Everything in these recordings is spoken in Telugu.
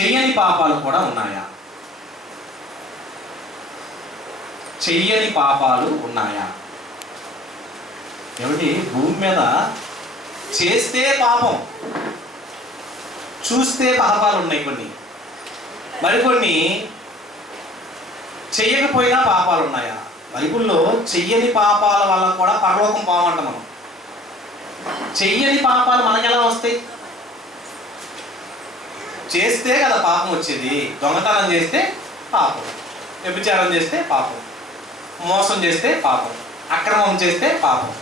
చెయ్యని పాపాలు కూడా ఉన్నాయా? చెయ్యని పాపాలు ఉన్నాయా? ఏమిటి, భూమి మీద చేస్తే పాపం, చూస్తే పాపాలు ఉన్నాయి కొన్ని, మరికొన్ని చెయ్యకపోయినా పాపాలు ఉన్నాయా? బైబిల్లో చెయ్యని పాపాల వల్ల కూడా పరలోకం పోమంట. మనం చెయ్యని పాపాలు మనకెలా వస్తాయి? చేస్తే కదా పాపం వచ్చేది. దొంగతనం చేస్తే పాపం, వ్యభిచారం చేస్తే పాపం, మోసం చేస్తే పాపం, అక్రమం చేస్తే పాపం.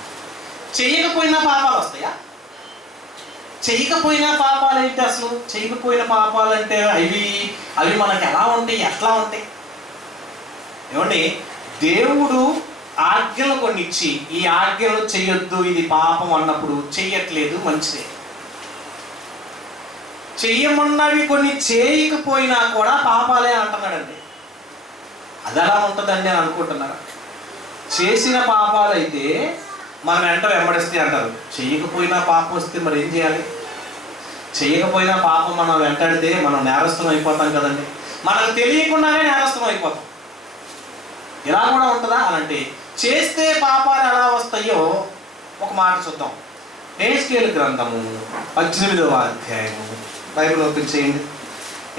చెయ్యకపోయినా పాపాలు వస్తాయా? చెయ్యకపోయినా పాపాలు ఏంటి అసలు? చెయ్యకపోయిన పాపాలు అంటే అవి మనకి ఎలా ఉంటాయి, ఎట్లా ఉంటాయి? ఏమండి, దేవుడు ఆజ్ఞలు కొన్ని ఇచ్చి ఈ ఆజ్ఞలు చెయ్యొద్దు, ఇది పాపం అన్నప్పుడు చెయ్యట్లేదు, మంచిదే. చెయ్యమన్నవి కొన్ని చేయకపోయినా కూడా పాపాలే అంటున్నాడండి. అది ఎలా ఉంటుందండి అని అనుకుంటున్నారా? చేసిన పాపాలు అయితే మనం వెంట వెంబడిస్తే అంటారు, చెయ్యకపోయినా పాపం వస్తే మరి ఏం చేయాలి? చెయ్యకపోయినా పాపం మనం వెంటాడితే మనం నేరస్థం అయిపోతాం కదండి. మనకు తెలియకుండానే నేరస్థం అయిపోతాం. ఇలా కూడా ఉంటుందా అని అంటే, చేస్తే పాపాలు ఎలా వస్తాయో ఒక మాట చూద్దాం. యెహెజ్కేలు గ్రంథము 18వ అధ్యాయము, బైబిల్ ఓపెన్ చేయండి.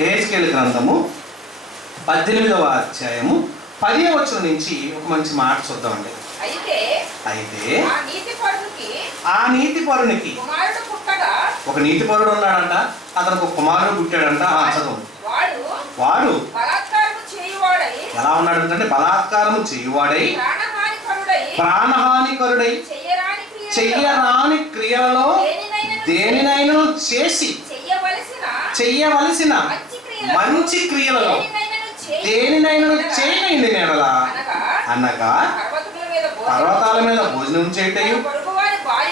యెహెజ్కేలు గ్రంథము 18వ అధ్యాయము 10వ వచనం నుంచి ఒక మంచి మాట చూద్దామండి. అయితే ఆ నీతిపరునికి ఒక నీతిపరుడు ఉన్నాడంట, అతనికి ఒక కుమారుడు పుట్టాడంట. చదువు. వాడు ఎలా ఉన్నాడంటే బలాత్కారము చేయువాడై, ప్రాణహానికరుడై, చెయ్యరాని క్రియలలో దేనినైనా చేసి చెయ్యవలసిన మంచి క్రియలలో దేనినైనా చేయనండి నేనలా అనగా పర్వతాల మీద భోజనం చేయటయు,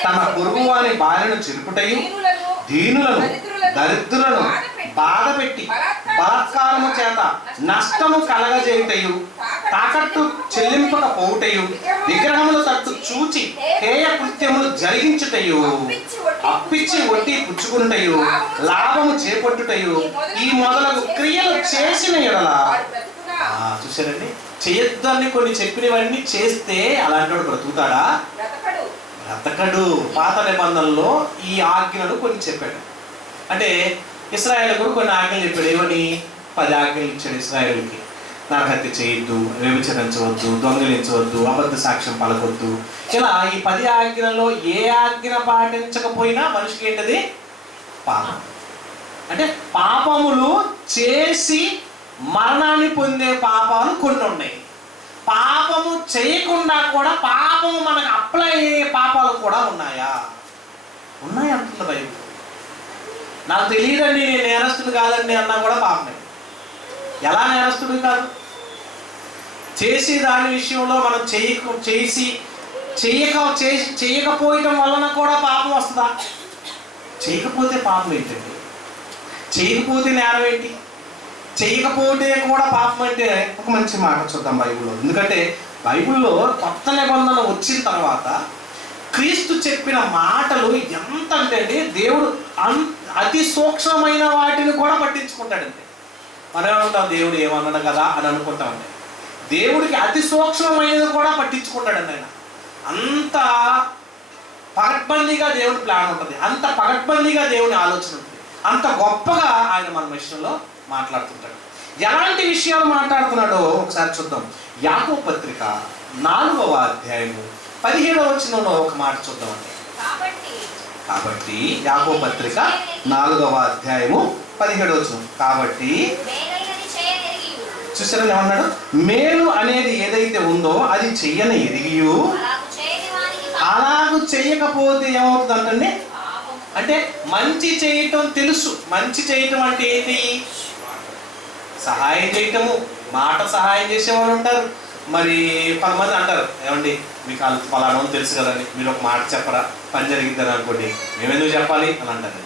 తన పొరుగు వాని భార్యను చెరుపుటయు, దీనులను దరిద్రులను బాధపెట్టి బలాత్కారము చేత నష్టము కలగజేయుటయు, తాకట్టు చెల్లింపకపోవుటయు, విగ్రహముల తట్టు చూచి హేయ కృత్యములు జరిగించుటయు, అప్పిచ్చి వడ్డీ పుచ్చుకునుటయు, లాభము చేపట్టుటయు, ఈ మొదలగు క్రియలు చేసిన ఎడల. చూసారండి, చేయొద్దని కొన్ని చెప్పినవన్నీ చేస్తే అలాంటి వాడు బ్రతుకుతాడా? బ్రతకడు. పాత నిబంధనలో ఈ ఆజ్ఞలు కొన్ని చెప్పాడు. అంటే ఇశ్రాయేలుకు కొన్ని ఆజ్ఞలు చెప్పాడు. ఏమని? 10 ఆజ్ఞలు ఇచ్చాడు ఇశ్రాయేలుకి. నరహత్య చేయొద్దు, వ్యభిచరించవద్దు, దొంగిలించవద్దు, అబద్ధ సాక్ష్యం పలకొద్దు. ఇలా ఈ 10 ఆజ్ఞలలో ఏ ఆజ్ఞ పాటించకపోయినా మనిషికి ఏంటది? పాపం. అంటే పాపములు చేసి మరణాన్ని పొందే పాపాలు కొన్ని ఉన్నాయి. పాపము చేయకుండా కూడా పాపము మనకు అప్లై అయ్యే పాపాలు కూడా ఉన్నాయా? ఉన్నాయి అంటుంది బైబిల్. నాకు తెలియదండి, నేను నేరస్తుడు కాదండి అన్నా కూడా పాపమే. ఎలా నేరస్తుడు కాదు? చేసి దాని విషయంలో మనం చేయకపోయటం వలన కూడా పాపం వస్తుందా? చేయకపోతే పాపం ఏంటండి? చేయకపోతే నేరం ఏంటి? చేయకపోతే కూడా పాపం అంటే ఒక మంచి మాట చూద్దాం బైబిల్లో. ఎందుకంటే బైబిల్లో కొత్త నిబంధన వచ్చిన తర్వాత క్రీస్తు చెప్పిన మాటలు ఎంత అంటే అండి, దేవుడు అతి సూక్ష్మమైన వాటిని కూడా పట్టించుకుంటాడండి. మనం ఏమంటాం, దేవుడు ఏమన్నాడు కదా అని అనుకుంటామండి. దేవుడికి అతి సూక్ష్మమైనది కూడా పట్టించుకుంటాడండి ఆయన. అంత పగడ్బందీగా దేవుడి ప్లాన్ ఉంటుంది, అంత పగడ్బందీగా దేవుని ఆలోచన ఉంటుంది, అంత గొప్పగా ఆయన మన విషయంలో మాట్లాడుతుంటాడు. ఎలాంటి విషయాలు మాట్లాడుతున్నాడో ఒకసారి చూద్దాం. యాకోబు పత్రిక 4వ అధ్యాయము 17వ వచనంలో ఒక మాట చూద్దామండి. కాబట్టి యాకోబు పత్రిక 4వ అధ్యాయము 17వ వచనం. కాబట్టి చూసారని ఏమన్నాడు? మేలు అనేది ఏదైతే ఉందో అది చెయ్యని ఎరిగియు అలాగూ చేయకపోతే ఏమవుతుందంటే, అంటే మంచి చేయటం తెలుసు. మంచి చేయటం అంటే ఏంటి? సహాయం చేయటము. మాట సహాయం చేసేవాళ్ళు ఉంటారు. మరి కొంతమంది అంటారు, ఏమండి మీకు ఫలానా తెలుసు కదండి, మీరు ఒక మాట చెప్పరా, పని జరిగిద్దని అనుకోండి, మేమెందుకు చెప్పాలి అని అంటారు,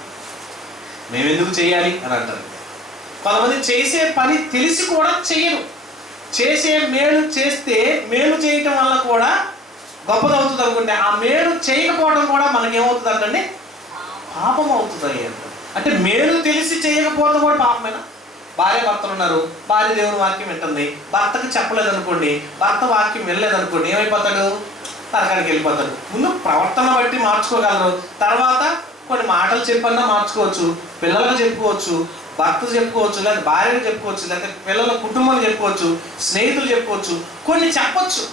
మేమెందుకు చేయాలి అని అంటారు. కొంతమంది చేసే పని తెలిసి కూడా చెయ్యరు. చేసే మేలు చేస్తే మేలు చేయటం వల్ల కూడా గొప్పది అవుతుంది అనుకుంటే, ఆ మేలు చేయకపోవడం కూడా మనకేమవుతుంది అంటే పాపం అవుతుంది. అంటే మేలు తెలిసి చేయకపోతే కూడా పాపమేనా? భార్య భర్తలు ఉన్నారు, భార్య దేవుని వాక్యం వింటుంది, భర్తకు చెప్పలేదు అనుకోండి, భర్త వాక్యం వినలేదు అనుకోండి, ఏమైపోతాడు? నరకానికి వెళ్ళిపోతాడు. ముందు ప్రవర్తన బట్టి మార్చుకోగలరు, తర్వాత కొన్ని మాటలు చెప్పన్నా మార్చుకోవచ్చు, పిల్లలకు చెప్పుకోవచ్చు, భర్తకు చెప్పుకోవచ్చు, లేదా భార్యకు చెప్పుకోవచ్చు, లేదా పిల్లల కుటుంబానికి చెప్పుకోవచ్చు, స్నేహితులు చెప్పుకోవచ్చు, కొన్ని చెప్పొచ్చు.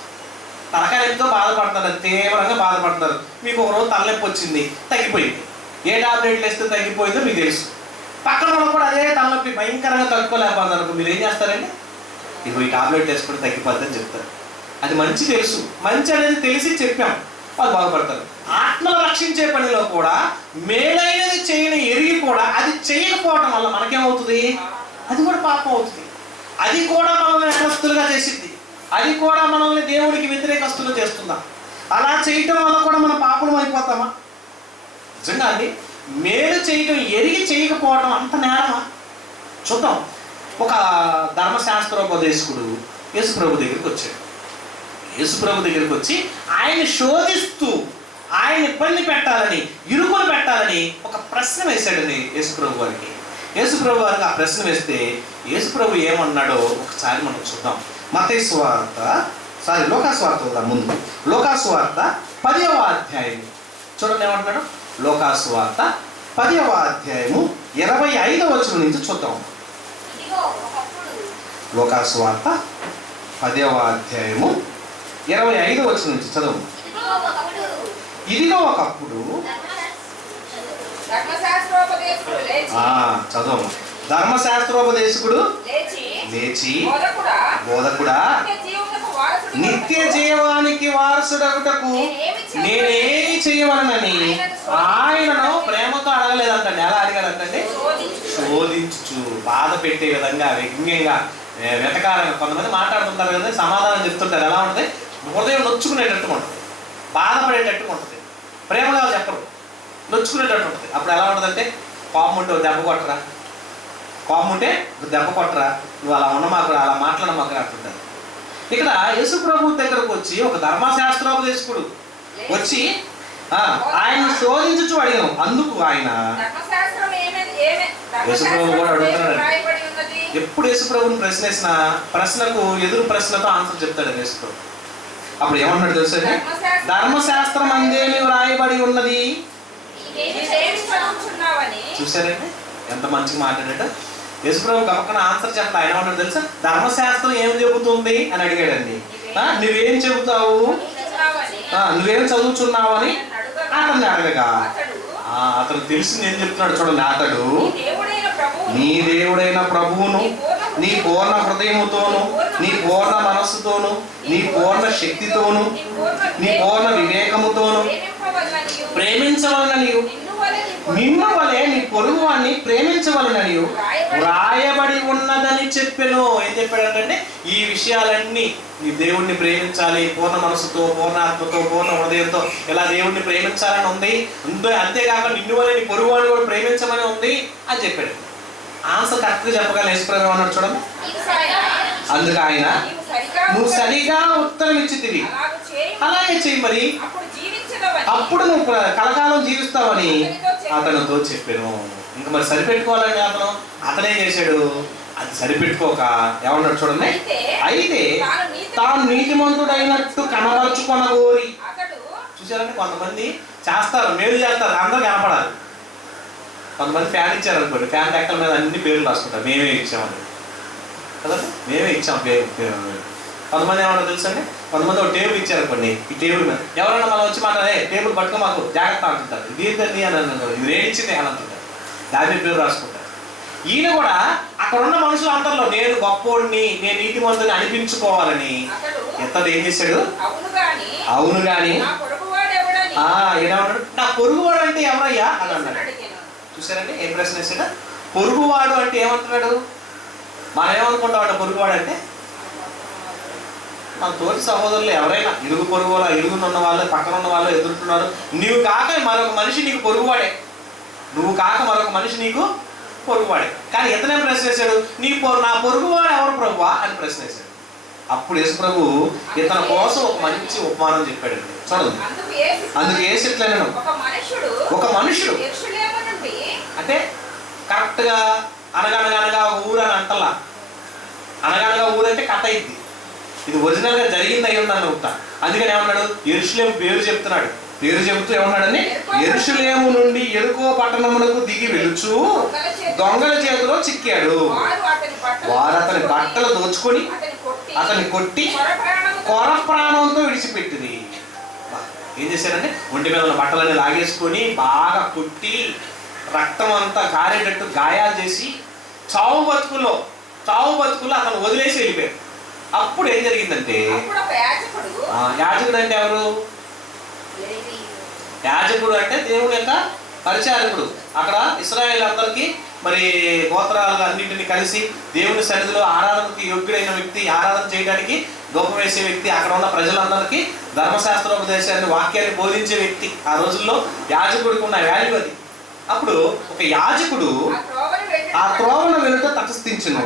తలకాయ ఎంతో బాధపడుతున్నారు, తీవ్రంగా బాధపడుతున్నారు. మీకు ఒక రోజు తలనొప్పి వచ్చింది, తగ్గిపోయింది. ఏ టాబ్లెట్లు వేస్తే తగ్గిపోయిందో మీకు తెలుసు. పక్కన వాళ్ళు కూడా అదే తలనొప్పి భయంకరంగా తట్టుకోలేకపోతున్నారు. మీరు ఏం చేస్తారండి? ఇగో ఈ టాబ్లెట్ వేసుకుంటే తగ్గిపోద్దని చెప్తారు. అది మంచి తెలుసు, మంచి అనేది తెలిసి చెప్పాం, వాళ్ళు బాగుపడతారు. ఆత్మను రక్షించే పనిలో కూడా మేలైనది చేయని ఎరిగి కూడా అది చేయకపోవటం వల్ల మనకేమవుతుంది? అది కూడా పాపం అవుతుంది. అది కూడా మనల్ని నేరస్తులుగా చేసిద్ది, అది కూడా మనల్ని దేవుడికి వ్యతిరేకస్తులు చేస్తుందా? అలా చేయటం వల్ల కూడా మనం పాపం అయిపోతామా? నిజంగా అండి, మేలు చేయటం ఎరిగి చేయకపోవటం అంత నేరమా? చూద్దాం. ఒక ధర్మశాస్త్రోపదేశకుడు యేసుప్రభు దగ్గరికి వచ్చాడు. యేసుప్రభు దగ్గరికి వచ్చి ఆయన శోధిస్తూ, ఆయన ఇబ్బంది పెట్టాలని, ఇరుకులు పెట్టాలని ఒక ప్రశ్న వేశాడండి యేసుప్రభు వారికి. యేసుప్రభు వారికి ఆ ప్రశ్న వేస్తే యేసుప్రభు ఏమన్నాడో ఒకసారి మనం చూద్దాం. మత్తయి సువార్త, లూకాసు వార్త వద్దాం. ముందు లూకాసు వార్త 10వ అధ్యాయం చూడండి ఏమంటున్నాడు. లూకాసు వార్త 10వ అధ్యాయము 25వ వచనం నుంచి చూద్దాం. లూకాసు వార్త 10వ అధ్యాయము 25వ వచనం నుంచి చదువు. ఇదిగో ఒకప్పుడు చదువు. ధర్మశాస్త్రోపదేశకుడు లేచి, బోధకుడా, నిత్య జీవానికి వారసుడగుటకు నేనేమి చేయవలనని ఆయనను ప్రేమతో అడగలేదంటండి. ఎలా అడిగాడంటే శోధించు, బాధ పెట్టే విధంగా, వ్యంగ్యంగా, వెటకారంగా. కొంతమంది మాట్లాడుతుంటారు కదా, సమాధానం చెప్తుంటారు. ఎలా ఉంటుంది? హృదయం నొచ్చుకునేటట్టుగా ఉంటుంది, బాధపడేటట్టుగా ఉంటుంది. ప్రేమగా చెప్పరు, నొచ్చుకునేటట్టు ఉంటుంది. అప్పుడు ఎలా ఉంటుందంటే, కోపం ఉంటే దెబ్బ కొట్టరా, కోపం ఉంటే దెబ్బ కొట్టరా, నువ్వు అలా ఉండమాకు, అలా మాట్లాడమాకు అంటుంటారు. ఇక్కడ యేసు ప్రభు దగ్గరకు వచ్చి ఒక ధర్మశాస్త్రోపదేశకుడు వచ్చి ఆయన శోధించు అడిగాను. అందుకు ఆయన యేసుప్రభు కూడా అడుగుతున్నాడు. ఎప్పుడు యేసుప్రభుని ప్రశ్న వేసిన ప్రశ్నకు ఎదురు ప్రశ్నతో ఆన్సర్ చెప్తాడు యేసుప్రభు. అప్పుడు ఏమన్నాడు తెలుసా? ధర్మశాస్త్రం అందేమి వ్రాయబడి ఉన్నది. చూసారండి ఎంత మంచిగా మాట్లాడాడు యేసుప్రభు. పక్కన ఆన్సర్ చెప్పండి. ఆయన ఏమన్నాడు తెలుసా? ధర్మశాస్త్రం ఏం చెబుతుంది అని అడిగాడండి. నువ్వేం చెబుతావు, నువ్వేం చదువుతున్నావు అని అతన్ని అడగగా అతను తెలిసింది ఏం చెప్తున్నాడు చూడండి. అతడు నీ దేవుడైన ప్రభువును నీ పూర్ణ హృదయముతోను, నీ పూర్ణ మనస్సుతోను, నీ పూర్ణ శక్తితోను, నీ పూర్ణ వివేకముతోను ప్రేమించవలననియు, నిన్ను వలె నీ పొరుగు వాడిని ప్రేమించవలనని వ్రాయబడి ఉన్నదని చెప్పెను. ఏం చెప్పాడంటే ఈ విషయాలన్నీ, నీ దేవుణ్ణి ప్రేమించాలి పూర్ణ మనసుతో, పూర్ణ ఆత్మతో, పూర్ణ హృదయంతో, ఇలా దేవుణ్ణి ప్రేమించాలని ఉంది. అంతేకాక నిన్ను వలె నీ పొరుగు వాడిని కూడా ప్రేమించమని ఉంది అని చెప్పాడు. ఆన్సర్ కరెక్ట్గా చెప్పగల యేసుప్రభు అన్నాడు చూడండి. అందుకు ఆయన నువ్వు సరిగా ఉత్తరం ఇచ్చితివి, అలాగే చెయ్యి, మరి అప్పుడు నువ్వు కలకాలం జీవిస్తావని అతనితో చెప్పాను. ఇంకా మరి సరిపెట్టుకోవాలని అతనేం చేశాడు? అది సరిపెట్టుకోక ఏమన్నాడు చూడండి. అయితే తాను నీతిమంతుడైనట్టు కనబరుచుకొనగోరి. చూసారంటే కొంతమంది చేస్తారు, మేలు చేస్తారు, అందరూ కనపడాలి. కొంతమంది ఫ్యాన్ ఇచ్చారు అనుకోండి, ఫ్యాన్ రెక్కల మీద అన్ని పేర్లు రాసుకుంటారు, మేమే ఇచ్చామని కదండి, మేమే ఇచ్చాం పేరు. కొంతమంది ఏమన్నా తెలుసండి, కొంతమంది ఒక టేబుల్ ఇచ్చారు అనుకోండి, ఈ టేబుల్ మీద ఎవరైనా మనం వచ్చి మాట్లాడే టేబుల్ పట్టుకో మాకు జాగ్రత్త అంటుంటారు. ఇది ఏంటండి అని అన్నారు, ఇది రేడిచ్చింది అని అంటుంటారు, దాని మీద పేరు రాసుకుంటారు. ఈయన కూడా అక్కడ ఉన్న మనుషులు అందరిలో నేను గొప్పోడిని, నేను నీతిమంతుని అనిపించుకోవాలని ఎత్తడు ఏం చేశాడు? అవును గాని ఏమన్నాడు? నా పొరుగువాడు అంటే ఎవరయ్యా అని అన్నాడు. చూసారండి ఏం ప్రశ్న వేసాడు? పొరుగువాడు అంటే ఏమంటున్నాడు? మనం ఏమనుకుంటామంట పొరుగువాడు అంటే? మన తోటి సహోదరులు ఎవరైనా, ఇరుగు పొరుగు వాళ్ళు, ఇరుగునున్న వాళ్ళు, పక్కన ఉన్న వాళ్ళు ఎదుర్కొన్నారు. నీవు కాక మరొక మనిషి నీకు పొరుగువాడే, నువ్వు కాక మరొక మనిషి నీకు పొరుగువాడే. కానీ ఇతనే ప్రశ్న వేశాడు, నా పొరుగువాడు ఎవరు ప్రభువా అని ప్రశ్న వేశాడు. అప్పుడు యేసు ప్రభు ఇతని కోసం ఒక మంచి ఉపమానం చెప్పాడు. చూడండి, అందుకు యేసు ఇట్లా, ఒక మనుషుడు అంటే కరెక్ట్గా అనగనగా ఒక ఊరు అని అంటలా. అనగనగా ఊరంటే కథ అయింది, ఇది ఒరిజినల్గా జరిగింది అయి ఉందని అనుకుంటా. అందుకని ఏమన్నాడు, యెరూషలేము పేరు చెప్తున్నాడు. పేరు చెబుతూ ఏమన్నాడని, యెరూషలేము నుండి యెరికో పట్టణమునకు దిగి వెలుచు దొంగల చేతిలో చిక్కాడు. వారు అతని బట్టలు దోచుకొని అతన్ని కొట్టి కొర ప్రాణంతో విడిచిపెట్టింది. ఏం చేశారంటే ఒంటి మీద ఉన్న బట్టలన్నీ లాగేసుకొని బాగా కొట్టి రక్తం అంతా కారేటట్టు గాయాలు చేసి చావు బతుకుల్లో అతను వదిలేసి వెళ్ళిపోయారు. అప్పుడు ఏం జరిగిందంటే, యాజకుడు అంటే ఎవరు? యాజకుడు అంటే దేవుని యొక్క పరిచారకుడు. అక్కడ ఇశ్రాయేలు అందరికీ మరి గోత్రాలుగా అన్నింటినీ కలిసి దేవుని సన్నిధిలో ఆరాధనకి యోగ్యుడైన వ్యక్తి, ఆరాధన చేయడానికి దూపం వేసే వ్యక్తి, అక్కడ ఉన్న ప్రజలందరికీ ధర్మశాస్త్రోపదేశాన్ని వాక్యాన్ని బోధించే వ్యక్తి. ఆ రోజుల్లో యాజకుడికి ఉన్న వాల్యూ అది. అప్పుడు ఒక యాజకుడు ఆ త్రోవను వెనుక తటస్థించును.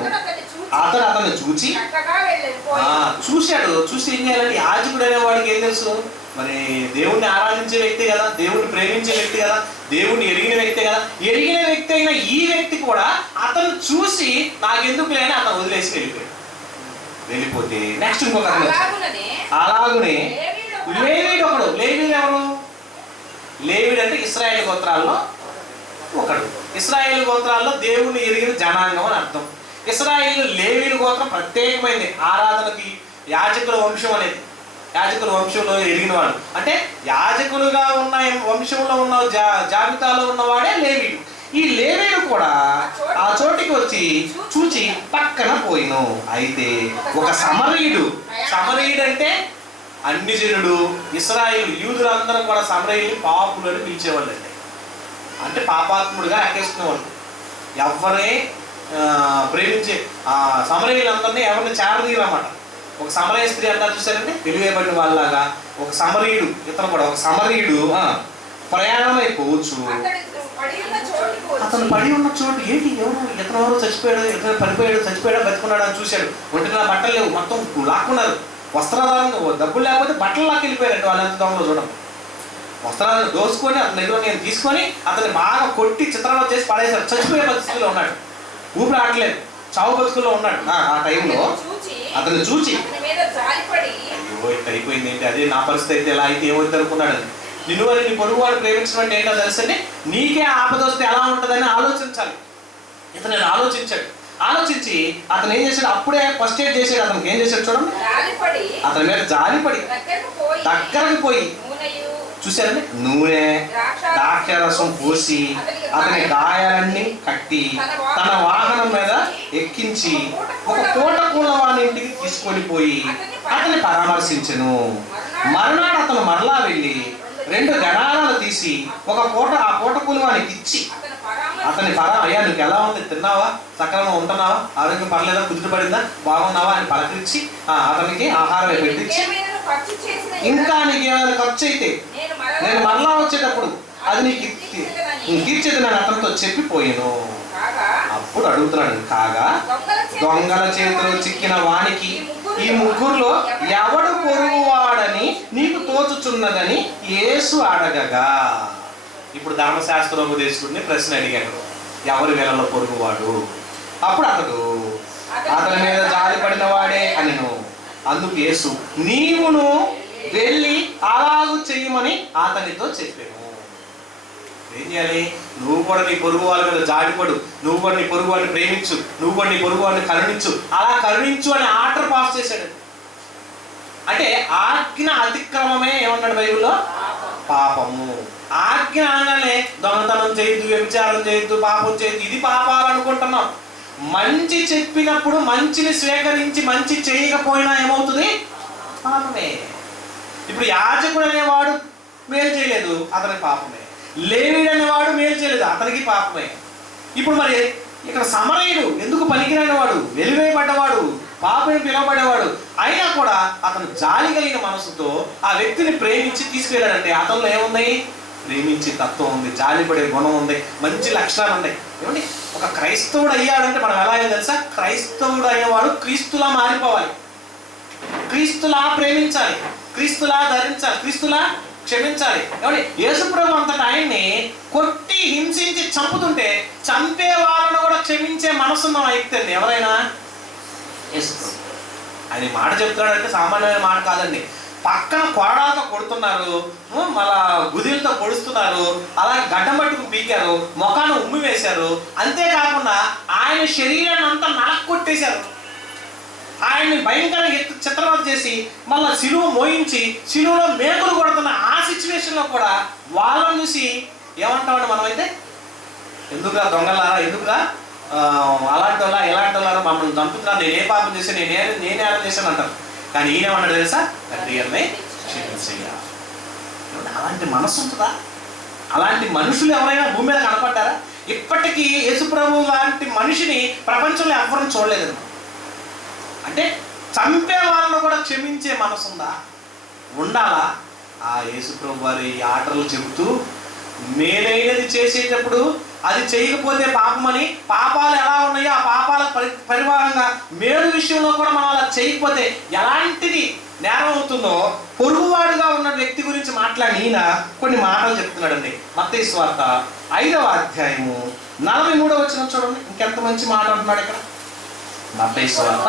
అతన్ని చూశాడు. చూసి ఏం చేయాలంటే, యాజకుడు అనేవాడికి ఏం తెలుసు, మరి దేవుణ్ణి ఆరాధించే వ్యక్తి కదా, దేవుణ్ణి ప్రేమించే వ్యక్తి కదా, దేవుణ్ణి ఎరిగిన వ్యక్తి కదా. ఎరిగిన వ్యక్తి అయిన ఈ వ్యక్తి కూడా అతను చూసి నాకెందుకు లేని అతను వదిలేసి వెళ్ళిపోతే నెక్స్ట్ ఇంకొక అలాగునే లేవీడు ఒకడు. లేవీడు ఎవరు? లేవీడు అంటే ఇశ్రాయేలు గోత్రాల్లో ఒకడు. ఇశ్రాయేలు గోత్రాల్లో దేవుణ్ణి ఎరిగిన జనాంగం అని అర్థం. ఇశ్రాయేలు లేవీలు గోత్రం ప్రత్యేకమైంది ఆరాధనకి. యాజకుల వంశం అనేది, యాజకుల వంశంలో ఎరిగిన వాడు అంటే యాజకులుగా ఉన్న వంశంలో ఉన్న జాబితాలో ఉన్నవాడే లేవీడు. ఈ లేవీడు కూడా ఆ చోటికి వచ్చి చూచి పక్కన పోయిను. అయితే ఒక సమరయుడు అంటే అన్ని జనుడు, ఇశ్రాయేలు యూదులందరూ కూడా సమరయులు పాపులు అని పిలిచేవాళ్ళు. అంటే పాపాత్ముడుగా ఎక్కేసుకునేవాళ్ళు. ఎవరిని ప్రేమించే ఆ సమరయులందరినీ ఎవరిని చేరదీయరన్నమాట. ఒక సమరయ స్త్రీ అంటారు చూసారంటే, వెలువేయబడిన వాళ్ళలాగా ఒక సమరయుడు, ఇతను కూడా ఒక సమరయుడు ప్రయాణమైపోవచ్చు. అతను పడి ఉన్న చోటు ఏంటి, ఎవరు చచ్చిపోయాడు, ఇతను చచ్చిపోయాడు బతుకున్నాడు అని చూశాడు. ఒంటిన బట్టలు లేవు, మొత్తం లాక్కున్నారు. వస్త్రాధారంగా డబ్బులు లేకపోతే బట్టలు లాక్కి వెళ్ళిపోయారండి వాళ్ళు. ఎంత దొంగలో చూడడం, వస్త్రాలను దోసుకొని అతని దగ్గర నేను తీసుకొని అతన్ని బాగా కొట్టి చిత్రాలు చేసి పడేశారు. చచ్చిపోయే పరిస్థితిలో ఉన్నాడు, ఊపిరి ఆడలేదు, చావు బతుకుల్లో ఉన్నాడు. ఆ టైంలో అతన్ని చూచి అయ్యో ఇట్లా అయిపోయింది ఏంటి, అదే నా పరిస్థితి అయితే ఎలా అయితే ఏమవుతుంది అనుకున్నాడు. నిన్ను వారి నీ పొరుగు వాడు ప్రేమించడం అంటే ఏంటో తెలుసండి, నీకే ఆపద వస్తే ఎలా ఉంటుందని ఆలోచించాలి. ఇతను ఆలోచించి అతను ఏం చేశాడు, అప్పుడే ఫస్ట్ ఎయిడ్ చేశాడు. అతనికి ఏం చేశాడు చూడండి, అతని మీద జాలిపడి దగ్గరకు పోయి చూశారండి, నూనె ద్రాక్షరసం పోసి అతని గాయాలన్నీ కట్టి తన వాహనం మీద ఎక్కించి ఒక పూట కూలవాని ఇంటికి తీసుకొని పోయి అతన్ని పరామర్శించెను. మరునాడు అతను మరలా వెళ్ళి 2 గణాలను తీసి ఆ పూట కూలవానికి ఇచ్చి అతని అయ్యా నీకు ఎలా ఉంది, తిన్నావా, సక్రమంగా ఉంటున్నావా, ఆరోగ్యం పర్లేదా, కుదుట పడిందా, బాగున్నావా అని పలకరించి అతనికి ఆహారం పెట్టించి, ఇంకా నీకు ఏమైనా ఖర్చు అయితే నేను మరలా వచ్చేటప్పుడు అది నీకు తీర్చేది నేను అతనితో చెప్పిపోయాను. అప్పుడు అడుగుతున్నాడు, కాగా దొంగల చేతిలో చిక్కిన వానికి ఈ ముగ్గురులో ఎవడు పొరుగువాడని నీకు తోచుచున్నదని యేసు అడగగా. ఇప్పుడు ధర్మశాస్త్రోపదేశకుడిని ప్రశ్న అడిగాడు, ఎవరు వీళ్ళలో పొరుగువాడు? అప్పుడు అతని మీద జాలిపడిన వాడే అనిను. అందుకు యేసు నీవును వెళ్ళి అలాగూ చెయ్యమని అతనితో చెప్పాను. ఏం చేయాలి, నువ్వు కూడా నీ పొరుగు వాళ్ళ మీద జాలిపడు, నువ్వు కూడా నీ పొరుగు వాడిని ప్రేమించు, నువ్వు కూడా నీ పొరుగు వాడిని కరుణించు, అలా కరుణించు అని ఆర్డర్ పాస్ చేశాడు. అంటే ఆజ్ఞ అతిక్రమమే ఏమన్నాడు బైబిల్లో, పాపము. ఆజ్ఞ అనగానే దొంగతనం చేయొద్దు, వ్యభిచారం చేయొద్దు, పాపం చేయొద్దు, ఇది పాపాలు అనుకుంటున్నాం. మంచి చెప్పినప్పుడు మంచిని స్వీకరించి మంచి చేయకపోయినా ఏమవుతుంది, పాపమే. ఇప్పుడు యాజకుడు అనేవాడు మేలు చేయలేదు, అతనికి పాపమే. లేవీడు అనేవాడు మేలు చేయలేదు, అతనికి పాపమే. ఇప్పుడు మరి ఇక్కడ సమరయుడు ఎందుకు పనికిరాని వాడు, వెలివేయబడ్డవాడు, పాపని పిలువబడేవాడు, అయినా కూడా అతను జాలి కలిగిన మనసుతో ఆ వ్యక్తిని ప్రేమించి తీసుకెళ్ళాడంటే అతనిలో ఏమున్నాయి, ప్రేమించే తత్వం ఉంది, జాలిపడే గుణం ఉంది, మంచి లక్షణాలు ఉన్నాయి. ఏమండి, ఒక క్రైస్తవుడు అయ్యాడంటే మనం ఎలా అయ్యో తెలుసా, క్రైస్తవుడు అయ్యేవాడు క్రీస్తులా మారిపోవాలి, క్రీస్తులా ప్రేమించాలి, క్రీస్తులా ధరించాలి, క్రీస్తులా క్షమించాలి. ఏమండి, యేసుప్రభు అంతటా ఆయన్ని కొట్టి హింసించి చంపుతుంటే చంపే వాళ్ళను కూడా క్షమించే మనసున్న వ్యక్తి అండి ఎవరైనా యేసు ప్రభు. ఆయన మాట చెప్తున్నాడంటే సామాన్యమైన మాట కాదండి. పక్కన కొరడాతో కొడుతున్నారు, మళ్ళా గుదిలతో పొడుస్తున్నారు, అలాగే గడ్డం పట్టుకు పీకారు, ముఖాన్ని ఉమ్మి వేశారు. అంతేకాకుండా ఆయన శరీరాన్ని అంతా నలక్కొట్టేశారు. ఆయన్ని భయంకరంగా చిత్రవద చేసి మళ్ళీ సిలువ మోయించి సిలువలో మేకులు కొడుతున్న ఆ సిచ్యువేషన్లో కూడా వాళ్ళని చూసి ఏమంటామండి మనమైతే, ఎందుకురా దొంగలారా, ఎందుకురా అలాంటి వాళ్ళ ఎలాంటి వాళ్ళ మమ్మల్ని చంపుతున్నా, నేను ఏ పాపం చేశాను, నేనే అలా చేశాను అంటారు. కానీ ఈయనేమన్నాడు తెలుసా, తండ్రి అమ్మాయి క్షమించయ్యా. అలాంటి మనసు ఉంటుందా? అలాంటి మనుషులు ఎవరైనా భూమి మీద కనపడ్డారా? ఇప్పటికీ యేసుప్రభు లాంటి మనిషిని ప్రపంచంలో ఎవరిని చూడలేదు. అంటే చంపే వాళ్ళను కూడా క్షమించే మనసు ఉందా? ఉండాలా? ఆ యేసుప్రభు వారి ఆటలు చెబుతూ మేలైనది చేసేటప్పుడు అది చేయకపోతే పాపమని, పాపాలు ఎలా ఉన్నాయో ఆ పాపాల పరివాహంగా మేలు విషయంలో కూడా మనం అలా చేయకపోతే ఎలాంటిది నేరం అవుతుందో పొరుగువాడుగా ఉన్న వ్యక్తి గురించి మాట్లాడి ఈయన కొన్ని మాటలు చెప్తున్నాడండి. మత్తయి సువార్త 5వ అధ్యాయము 43వ వచనం చూడండి. ఇంకెంత మంచి మాట అంటున్నాడు ఇక్కడ. మత్తయి సువార్త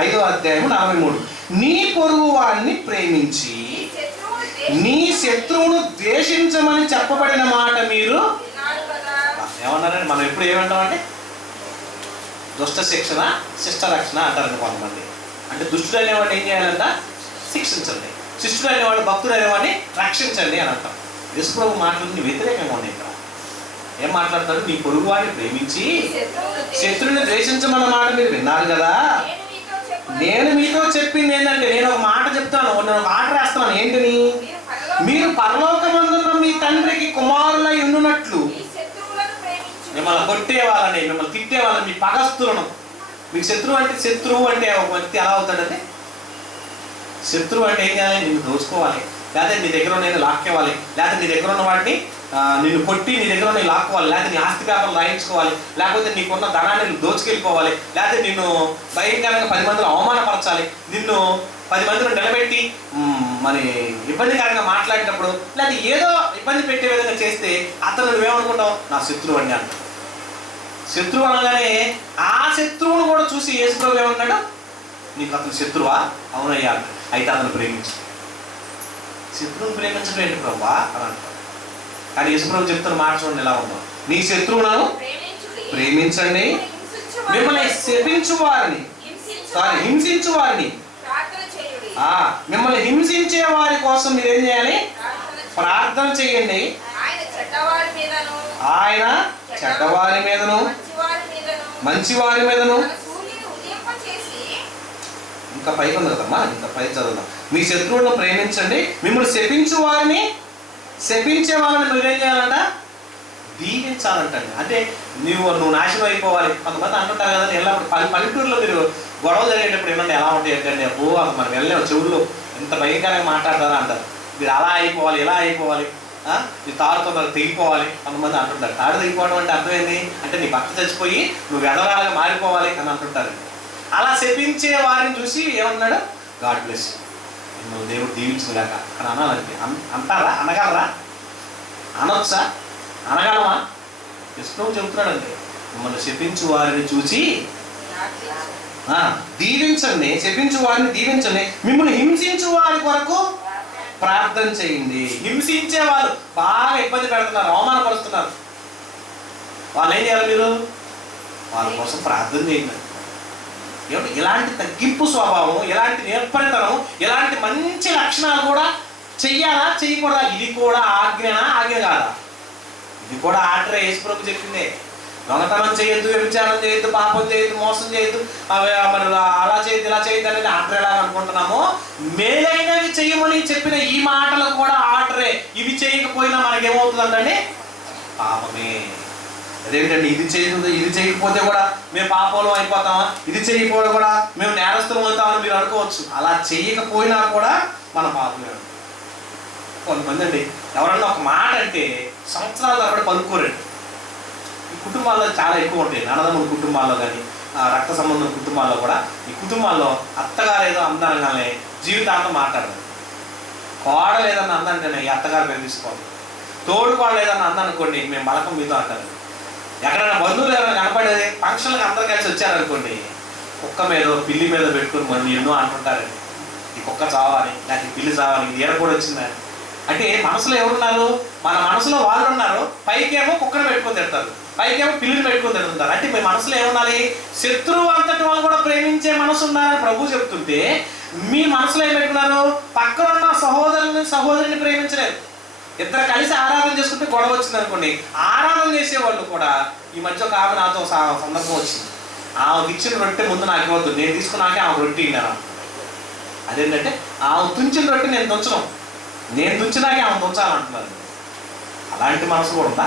5వ అధ్యాయము 43. నీ పొరుగు వాడిని ప్రేమించి నీ శత్రువును ద్వేషించమని చెప్పబడిన మాట మీరు ఏమన్నారండి? మనం ఎప్పుడు ఏమంటామంటే దుష్ట శిక్షణ శిష్ట రక్షణ అంటారండి కొంతమంది. అంటే దుష్టుడు అనేవాడిని ఏం చేయాలంట? శిక్షించండి. శిష్టుడు అనేవాడు, భక్తుడు అనేవాడిని రక్షించండి అని అంటాం. యేసుప్రభు మాటలని వ్యతిరేకంగా ఉన్నాయి ఇక్కడ. ఏం మాట్లాడతాడు? నీ పొరుగు వాడిని ప్రేమించి శత్రువుని ద్వేషించమన్న మాట మీరు విన్నారు కదా. నేను మీతో చెప్పింది ఏంటంటే, నేను ఒక మాట చెప్తాను, నేను ఒక ఆట రాస్తాను. ఏంటిని? మీరు పరలోకమందున్న మీ తండ్రికి కుమారులై ఉండునట్లు మిమ్మల్ని కొట్టే వాళ్ళని, మిమ్మల్ని తిట్టే వాళ్ళని, మీ పగస్తులను. మీకు శత్రువు అంటే ఒక వ్యక్తి ఎలా అవుతాడంటే, శత్రువు అంటే ఏం చేయాలి? నిన్ను దోచుకోవాలి, లేకపోతే నీ దగ్గర నేను లాక్కేవాలి, లేకపోతే నీ దగ్గర ఉన్న వాటిని నిన్ను కొట్టి నీ దగ్గర నేను లాక్కోవాలి, లేకపోతే నీ ఆస్తి కాపలు రాయించుకోవాలి, లేకపోతే నీకున్న ధనాన్ని దోచుకెళ్ళిపోవాలి, లేకపోతే నిన్ను భయంకరంగా 10 మందిలో అవమానపరచాలి, నిన్ను 10 మందిలో నిలబెట్టి మరి ఇబ్బందికరంగా మాట్లాడేటప్పుడు లేకపోతే ఏదో ఇబ్బంది పెట్టే విధంగా చేస్తే అతను నువ్వేమనుకుంటావు? నా శత్రువు అండి అంట. శత్రువు అనగానే ఆ శత్రువును కూడా చూసి యేసుప్రభు ఏమన్నాడు? నీకు అతను శత్రువా? అవునయ్యా అంట. అయితే అతను ప్రేమించు. శత్రువుని ప్రేమించడం ఏంటి ప్రభువా అని అంటారు. కానీ యేసుప్రభు చెప్తున్న మాట చూడండి ఎలా ఉందో. నీ శత్రువులను ప్రేమించండి, మిమ్మల్ని హింసించు వారిని మిమ్మల్ని హింసించే వారి కోసం మీరేం చేయాలి? ప్రార్థన చేయండి. ఆయన చెడ్డవారి మీదను మంచి వారి మీదను. ఇంకా పైకి ఉంది కదమ్మా, ఇంకా పై చదువుదాం. మీ శత్రువులను ప్రేమించండి, మిమ్మల్ని శపించే వాళ్ళని మీరేం చేయాలంట? దీవించాలంటండి. అంటే నువ్వు నాశనం అయిపోవాలి. కొంతమంది అంటుంటారు కదా, ఎల్లప్పుడు పల్లెటూరులో మీరు గొడవలు జరిగేటప్పుడు ఏమన్నా ఎలా ఉంటాయి అంటే, అబ్బో అసలు మనం వెళ్ళలేము, చెవుల్లో ఎంత భయంకరంగా మాట్లాడతారా అంటారు. మీరు అలా అయిపోవాలి, ఇలా అయిపోవాలి, నీ తాడుతో తెగిపోవాలి కొంతమంది అంటుంటారు. తాడు తెగిపోవడం అంటే అర్థమైంది అంటే నీ భర్త చచ్చిపోయి నువ్వు ఎదరాలుగా మారిపోవాలి అని అంటుంటారు. అలా శపించే వారిని చూసి ఏమన్నాడు? గాడ్ బ్లెస్ యు, మిమ్మల్ని దేవుడు దీవించుగాక అని అనాలంటే అంటారా? అనగలరా? అనొచ్చా? అనగలమా? కృష్ణుడు చెబుతున్నాడండి, మిమ్మల్ని శపించు వారిని చూసి దీవించండి, శపించు వారిని దీవించండి, మిమ్మల్ని హింసించు వారి కొరకు ప్రార్థన చేయండి. హింసించే వాళ్ళు బాగా ఇబ్బంది పెడుతున్నారు, అవమానపరుస్తున్నారు. వాళ్ళు ఏం చేయాలి? మీరు వాళ్ళ కోసం ప్రార్థన చేయండి. ఏమంటే ఇలాంటి తగ్గింపు స్వభావం, ఇలాంటి నేర్పరితనం, ఇలాంటి మంచి లక్షణాలు కూడా చెయ్యాలా చేయకూడదా? ఇది కూడా ఆజ్ఞనా? ఆజ్ఞ కాదా? ఇది కూడా ఆర్డరే. యేసుప్రభు చెప్పిందే. దొంగతనం చేయొద్దు, వ్యభిచారం చేయొద్దు, పాపం చేయొద్దు, మోసం చేయొద్దు, మరి అలా చేయొద్దు ఇలా చేయొద్దు అనేది ఆర్డర్ ఎలా అనుకుంటున్నామో, మేలైనవి చేయమని చెప్పిన ఈ మాటలు కూడా ఆర్డరే. ఇవి చేయకపోయినా మనకేమవుతుందంటే పాపమే. అదేంటండి, ఇది చేయకపోతే కూడా మేము పాపంలో అయిపోతామా, ఇది చేయకపోతే కూడా మేము నేరస్తులం అవుతామని మీరు అనుకోవచ్చు. అలా చేయకపోయినా కూడా మన పాపమే. కొంతమంది అండి ఎవరన్నా ఒక మాట అంటే సంవత్సరాల తరబడి పలుకోరండి. ఈ కుటుంబాల్లో చాలా ఎక్కువ ఉంటాయి. అన్నదమ్ముల కుటుంబాల్లో కానీ, రక్త సంబంధం కుటుంబాల్లో కూడా, ఈ కుటుంబాల్లో అత్తగారు ఏదో అందంగానే జీవితాంతం మాట్లాడదు. కోడలు ఏదన్నా అందంటేనే ఈ అత్తగారు పేరు తీసుకోవాలి, తోడు వాళ్ళు ఏదన్నా అందనుకోండి, మేము బలకం మీతో అంటారు. ఎక్కడైనా బంధువులు ఎవరైనా కనపడేది ఫంక్షన్లకు అందరూ కలిసి వచ్చారనుకోండి, కుక్క మీద పిల్లి మీద పెట్టుకుని మనం ఎన్నో అంటుంటారండి. ఈ కుక్క చావాలి, నాకు ఈ పిల్లి చావాలి, ఇది ఎర కూడా వచ్చిందని. అంటే మనసులో ఎవరున్నారు? మన మనసులో వాళ్ళు ఉన్నారు. పైకేమో కుక్కను పెట్టుకొని తిడతారు, పైకేమో పిల్లిని పెట్టుకొని తిడుతుంటారు. అంటే మీ మనసులో ఏముండాలి? శత్రువు అంతటి వాళ్ళు కూడా ప్రేమించే మనసు ఉండాలని ప్రభు చెప్తుంటే, మీ మనసులో ఏం పెట్టుకున్నారు? పక్కనున్న సహోదరిని ప్రేమించలేదు. ఇద్దరు కలిసి ఆరాధన చేసుకుంటే గొడవ వచ్చింది అనుకోండి, ఆరాధన చేసేవాళ్ళు కూడా. ఈ మధ్య ఒక ఆమె నాతో సందర్భం వచ్చింది. ఆమెకు ఇచ్చిన రొట్టె ముందు నాకు ఇవ్వద్దు, నేను తీసుకున్నాకే ఆమె రొట్టె ఇన్నాను. అదేంటంటే ఆమె తుంచిన రొట్టె నేను తుంచను, నేను తుంచినాకే ఆమె తుంచాలంటున్నారు. అలాంటి మనసు కూడా ఉందా?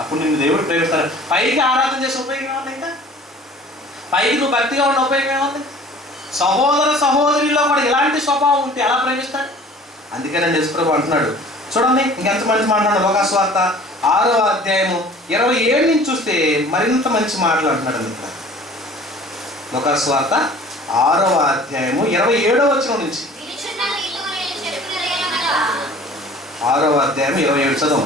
అప్పుడు నిన్ను దేవుడు ప్రేమిస్తాడు. పైకి ఆరాధన చేసే ఉపయోగం ఏముంది? ఇంకా పైకి నువ్వు భక్తిగా ఉన్న ఉపయోగం ఏముంది? సహోదరిలో కూడా ఇలాంటి స్వభావం ఉంటే ఎలా ప్రేమిస్తాడు? అందుకనే యేసుప్రభు అంటున్నాడు, చూడండి ఇంకెంత మంచి మాట్లాడు. లోకాసువార్త 6వ అధ్యాయము 27 నుంచి చూస్తే మరింత మంచి మాటలు అంటున్నాడు. ఇక్కడ లోకాసువార్త 6వ అధ్యాయము 27వ వచనం నుంచి 6వ అధ్యాయం 27 చదువు.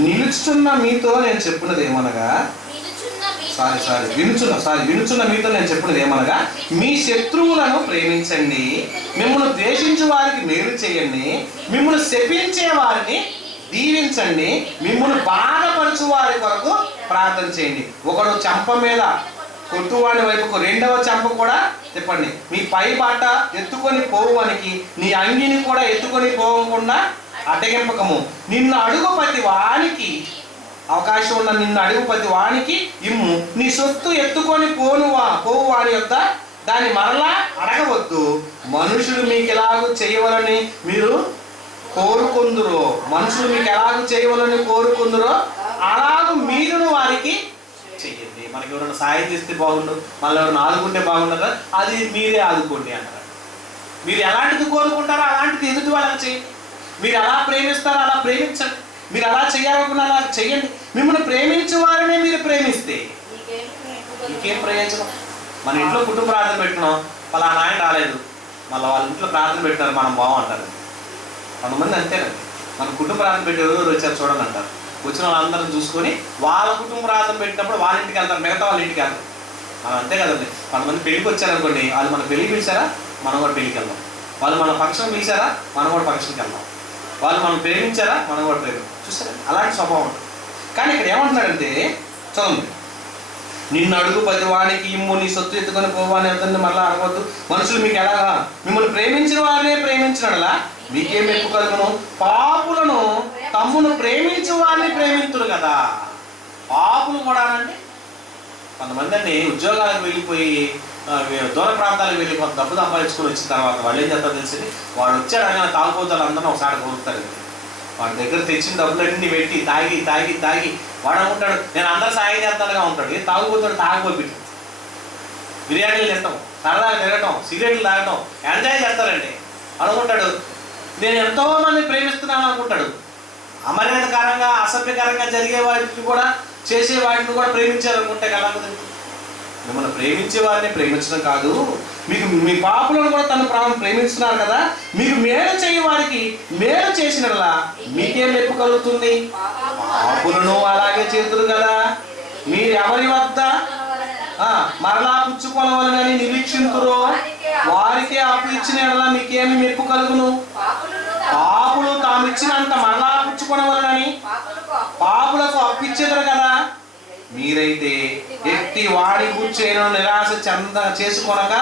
నిలుచున్న మీతో నేను చెప్పినది ఏమనగా, వినుచున్న మీతో నేను చెప్పినది ఏమనగా, మీ శత్రువులను ప్రేమించండి, మిమ్మల్ని ద్వేషించే వారికి మేలు చేయండి, మిమ్మల్ని శపించే వారిని దీవించండి, మిమ్మల్ని బాధపరచు వారి కొరకు ప్రార్థన చేయండి. ఒకడు చెంప మీద కొట్టువాడి వైపుకు రెండవ చెంప కూడా చెప్పండి. మీ పై బాట ఎత్తుకొని పోవడానికి నీ అంగిని కూడా ఎత్తుకొని పోవకుండా అడ్డగింపకము. నిన్ను అడుగు ప్రతి వానికి అవకాశం ఉన్న నిన్ను అడుగు ప్రతి వానికి ఇమ్ము. నీ సొత్తు ఎత్తుకొని పోవు వారి యొక్క దాన్ని మరలా అడగవద్దు. మనుషులు మీకు ఎలాగూ చేయవలని మీరు కోరుకుందురో, మనుషులు మీకు ఎలాగూ చేయవలని కోరుకుందురో అలాగూ మీరును వారికి చెయ్యండి. మనకి ఎవరైనా సాయం చేస్తే బాగుండు, మళ్ళీ ఎవరైనా ఆదుకుంటే బాగుండదా, అది మీరే ఆదుకోండి అంటారు. మీరు ఎలాంటిది కోరుకుంటారో అలాంటిది ఎదుటి వాళ్ళని చేయండి. మీరు ఎలా ప్రేమిస్తారో అలా ప్రేమించండి. మీరు అలా చేయాలనుకున్న అలా చెయ్యండి. మిమ్మల్ని ప్రేమించే వారినే మీరు ప్రేమిస్తే ఇంకేం ప్రయోజనం? మన ఇంట్లో కుటుంబ ప్రార్థన పెట్టినాం, పలానా ఆయన రాలేదు, మళ్ళీ వాళ్ళ ఇంట్లో ప్రార్థన పెట్టినారు, మనం బాగుంటారు. కొంతమంది అంతేనండి, మన కుటుంబ ప్రార్థన పెట్టి ఎవరు వచ్చారు చూడండి అంటారు. వచ్చిన వాళ్ళందరం చూసుకొని వాళ్ళ కుటుంబ ప్రార్థన పెట్టినప్పుడు వాళ్ళ ఇంటికి వెళ్తారు, మిగతా వాళ్ళ ఇంటికి వెళ్తారు. మనం అంతే కదండి. కొంతమంది పెళ్ళికి వచ్చారనుకోండి, వాళ్ళు మన పెళ్ళికి పిలిచారా, మనం కూడా పెళ్ళికి వెళ్దాం. వాళ్ళు మన ఫంక్షన్ పిలిచారా, మనం కూడా ఫంక్షన్కి వెళ్దాం. వాళ్ళు మనం ప్రేమించారా, మనం కూడా ప్రేమ. చూసారా, అలాంటి స్వభావం ఉంటుంది. కానీ ఇక్కడ ఏమంటున్నాడంటే చదువు, నిన్ను అడుగు ప్రతి వాడికి ఇమ్ము, నీ సొత్తు ఎత్తుకొని పోవాలని ఎవరిని మళ్ళీ అడగవద్దు. మనుషులు మీకు ఎలాగా మిమ్మల్ని ప్రేమించిన వారినే ప్రేమించినలా మీకేం మెప్పు కలుగును? పాపులను తమ్మును ప్రేమించే వారిని ప్రేమింతురు కదా. పాపులు కూడా అండి, కొంతమంది అండి ఉద్యోగాలకు వెళ్ళిపోయి దూర ప్రాంతాలకు వెళ్ళి కొంత డబ్బు సంపాదించుకొని వచ్చిన తర్వాత వాళ్ళు ఏం చేస్తారో తెలిసింది, వాడు వచ్చాడు అనగానే తాగుపోతారు అందరూ ఒకసారి కోరుతారు. వాడి దగ్గర తెచ్చిన డబ్బులన్నీ పెట్టి తాగి తాగి తాగి వాడు అనుకుంటాడు నేను అందరూ సాయం చేస్తానుగా ఉంటాడు. తాగుపోతాడు, తాగిపోయి బిర్యానీలు తింటాం, సరదాగా తిరగటం, సిగరెట్లు తాగటం, ఎంజాయ్ చేస్తారండి. అనుకుంటాడు నేను ఎంతో మంది ప్రేమిస్తున్నాను అనుకుంటాడు. అమర్యాదకరంగా అసభ్యకరంగా జరిగే వాటిని కూడా చేసే వాటిని కూడా ప్రేమించాలనుకుంటే కదా. మిమ్మల్ని ప్రేమించే వారిని ప్రేమించడం కాదు, మీకు మీ పాపులను కూడా తను ప్రేమిస్తున్నారు కదా. మీకు మేలు చేయ వారికి మేలు చేసినలా మీకేం మెప్పు కలుగుతుంది? పాపులను అలాగే చేతులు కదా. మీరు ఎవరి వద్ద మరలా పుచ్చుకొనవలనని నిరీక్షింతురో వారికి అప్పు ఇచ్చిన మీకేమి మెప్పు కలుగును? పాపులు తాము ఇచ్చినంత మరలా పుచ్చుకొనవలనని పాపులకు అప్పిచ్చేదరు కదా. మీరైతే ఎట్టి వాడి కూర్చేను నిరాశ చేసుకొనగా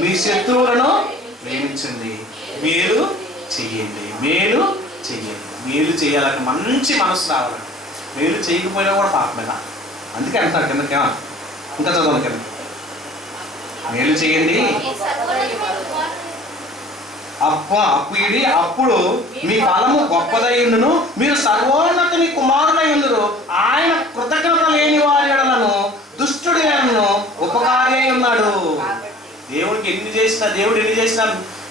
మీ శత్రువులను ప్రేమించండి, మేలు చెయ్యండి. మేలు చెయ్యండి, మేలు చేయాలని మంచి మనసు రావాలండి. మేలు చేయకపోయినా కూడా పాపమేనా? అందుకే అంటారు కిందకేమా, ఇంకా చదవండి కింద. మేలు చేయండి, అప్పు ఇడి, అప్పుడు మీ ఫలము గొప్పదయ్యుండును, మీరు సర్వోన్నతుని కుమారులయ్యుందురు. ఆయన కృతజ్ఞత లేని వారి ఎడలను దుష్టుడి ఎడలను ఉపకారి అయి ఉన్నాడు. దేవుడికి ఎన్ని చేసినా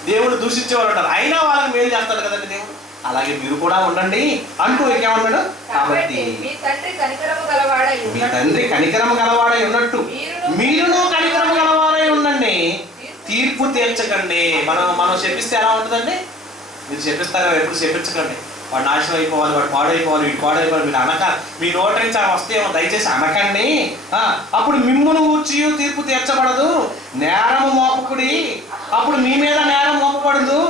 దేవుడు దూషించేవాడు అంటారు, అయినా వాళ్ళకి మేలు చేస్తాడు కదండి దేవుడు. అలాగే మీరు కూడా ఉండండి అంటూ ఇంకేమన్నాడు, కాబట్టి మీ తండ్రి కనికరము గలవాడై ఉన్నట్టు మీరును కనికరము గలవాడై ఉండండి. తీర్పు తీర్చకండి. మనం శపిస్తే ఎలా ఉంటుందండి? మీరు చెప్పిస్తారు కదా, ఎప్పుడు చెప్పించకండి. వాడు నాశనం అయిపోవాలి, వాడు పాడైపోవాలి, వీడు పాడైపోవాలి మీరు అనక, మీ నోటి నుంచి అవి వస్తేమో దయచేసి అనకండి. అప్పుడు మిమ్మును గూర్చి తీర్పు తీర్చబడదు, నేరము మోపకుడి, అప్పుడు మీ మీద నేరం మోపబడదు,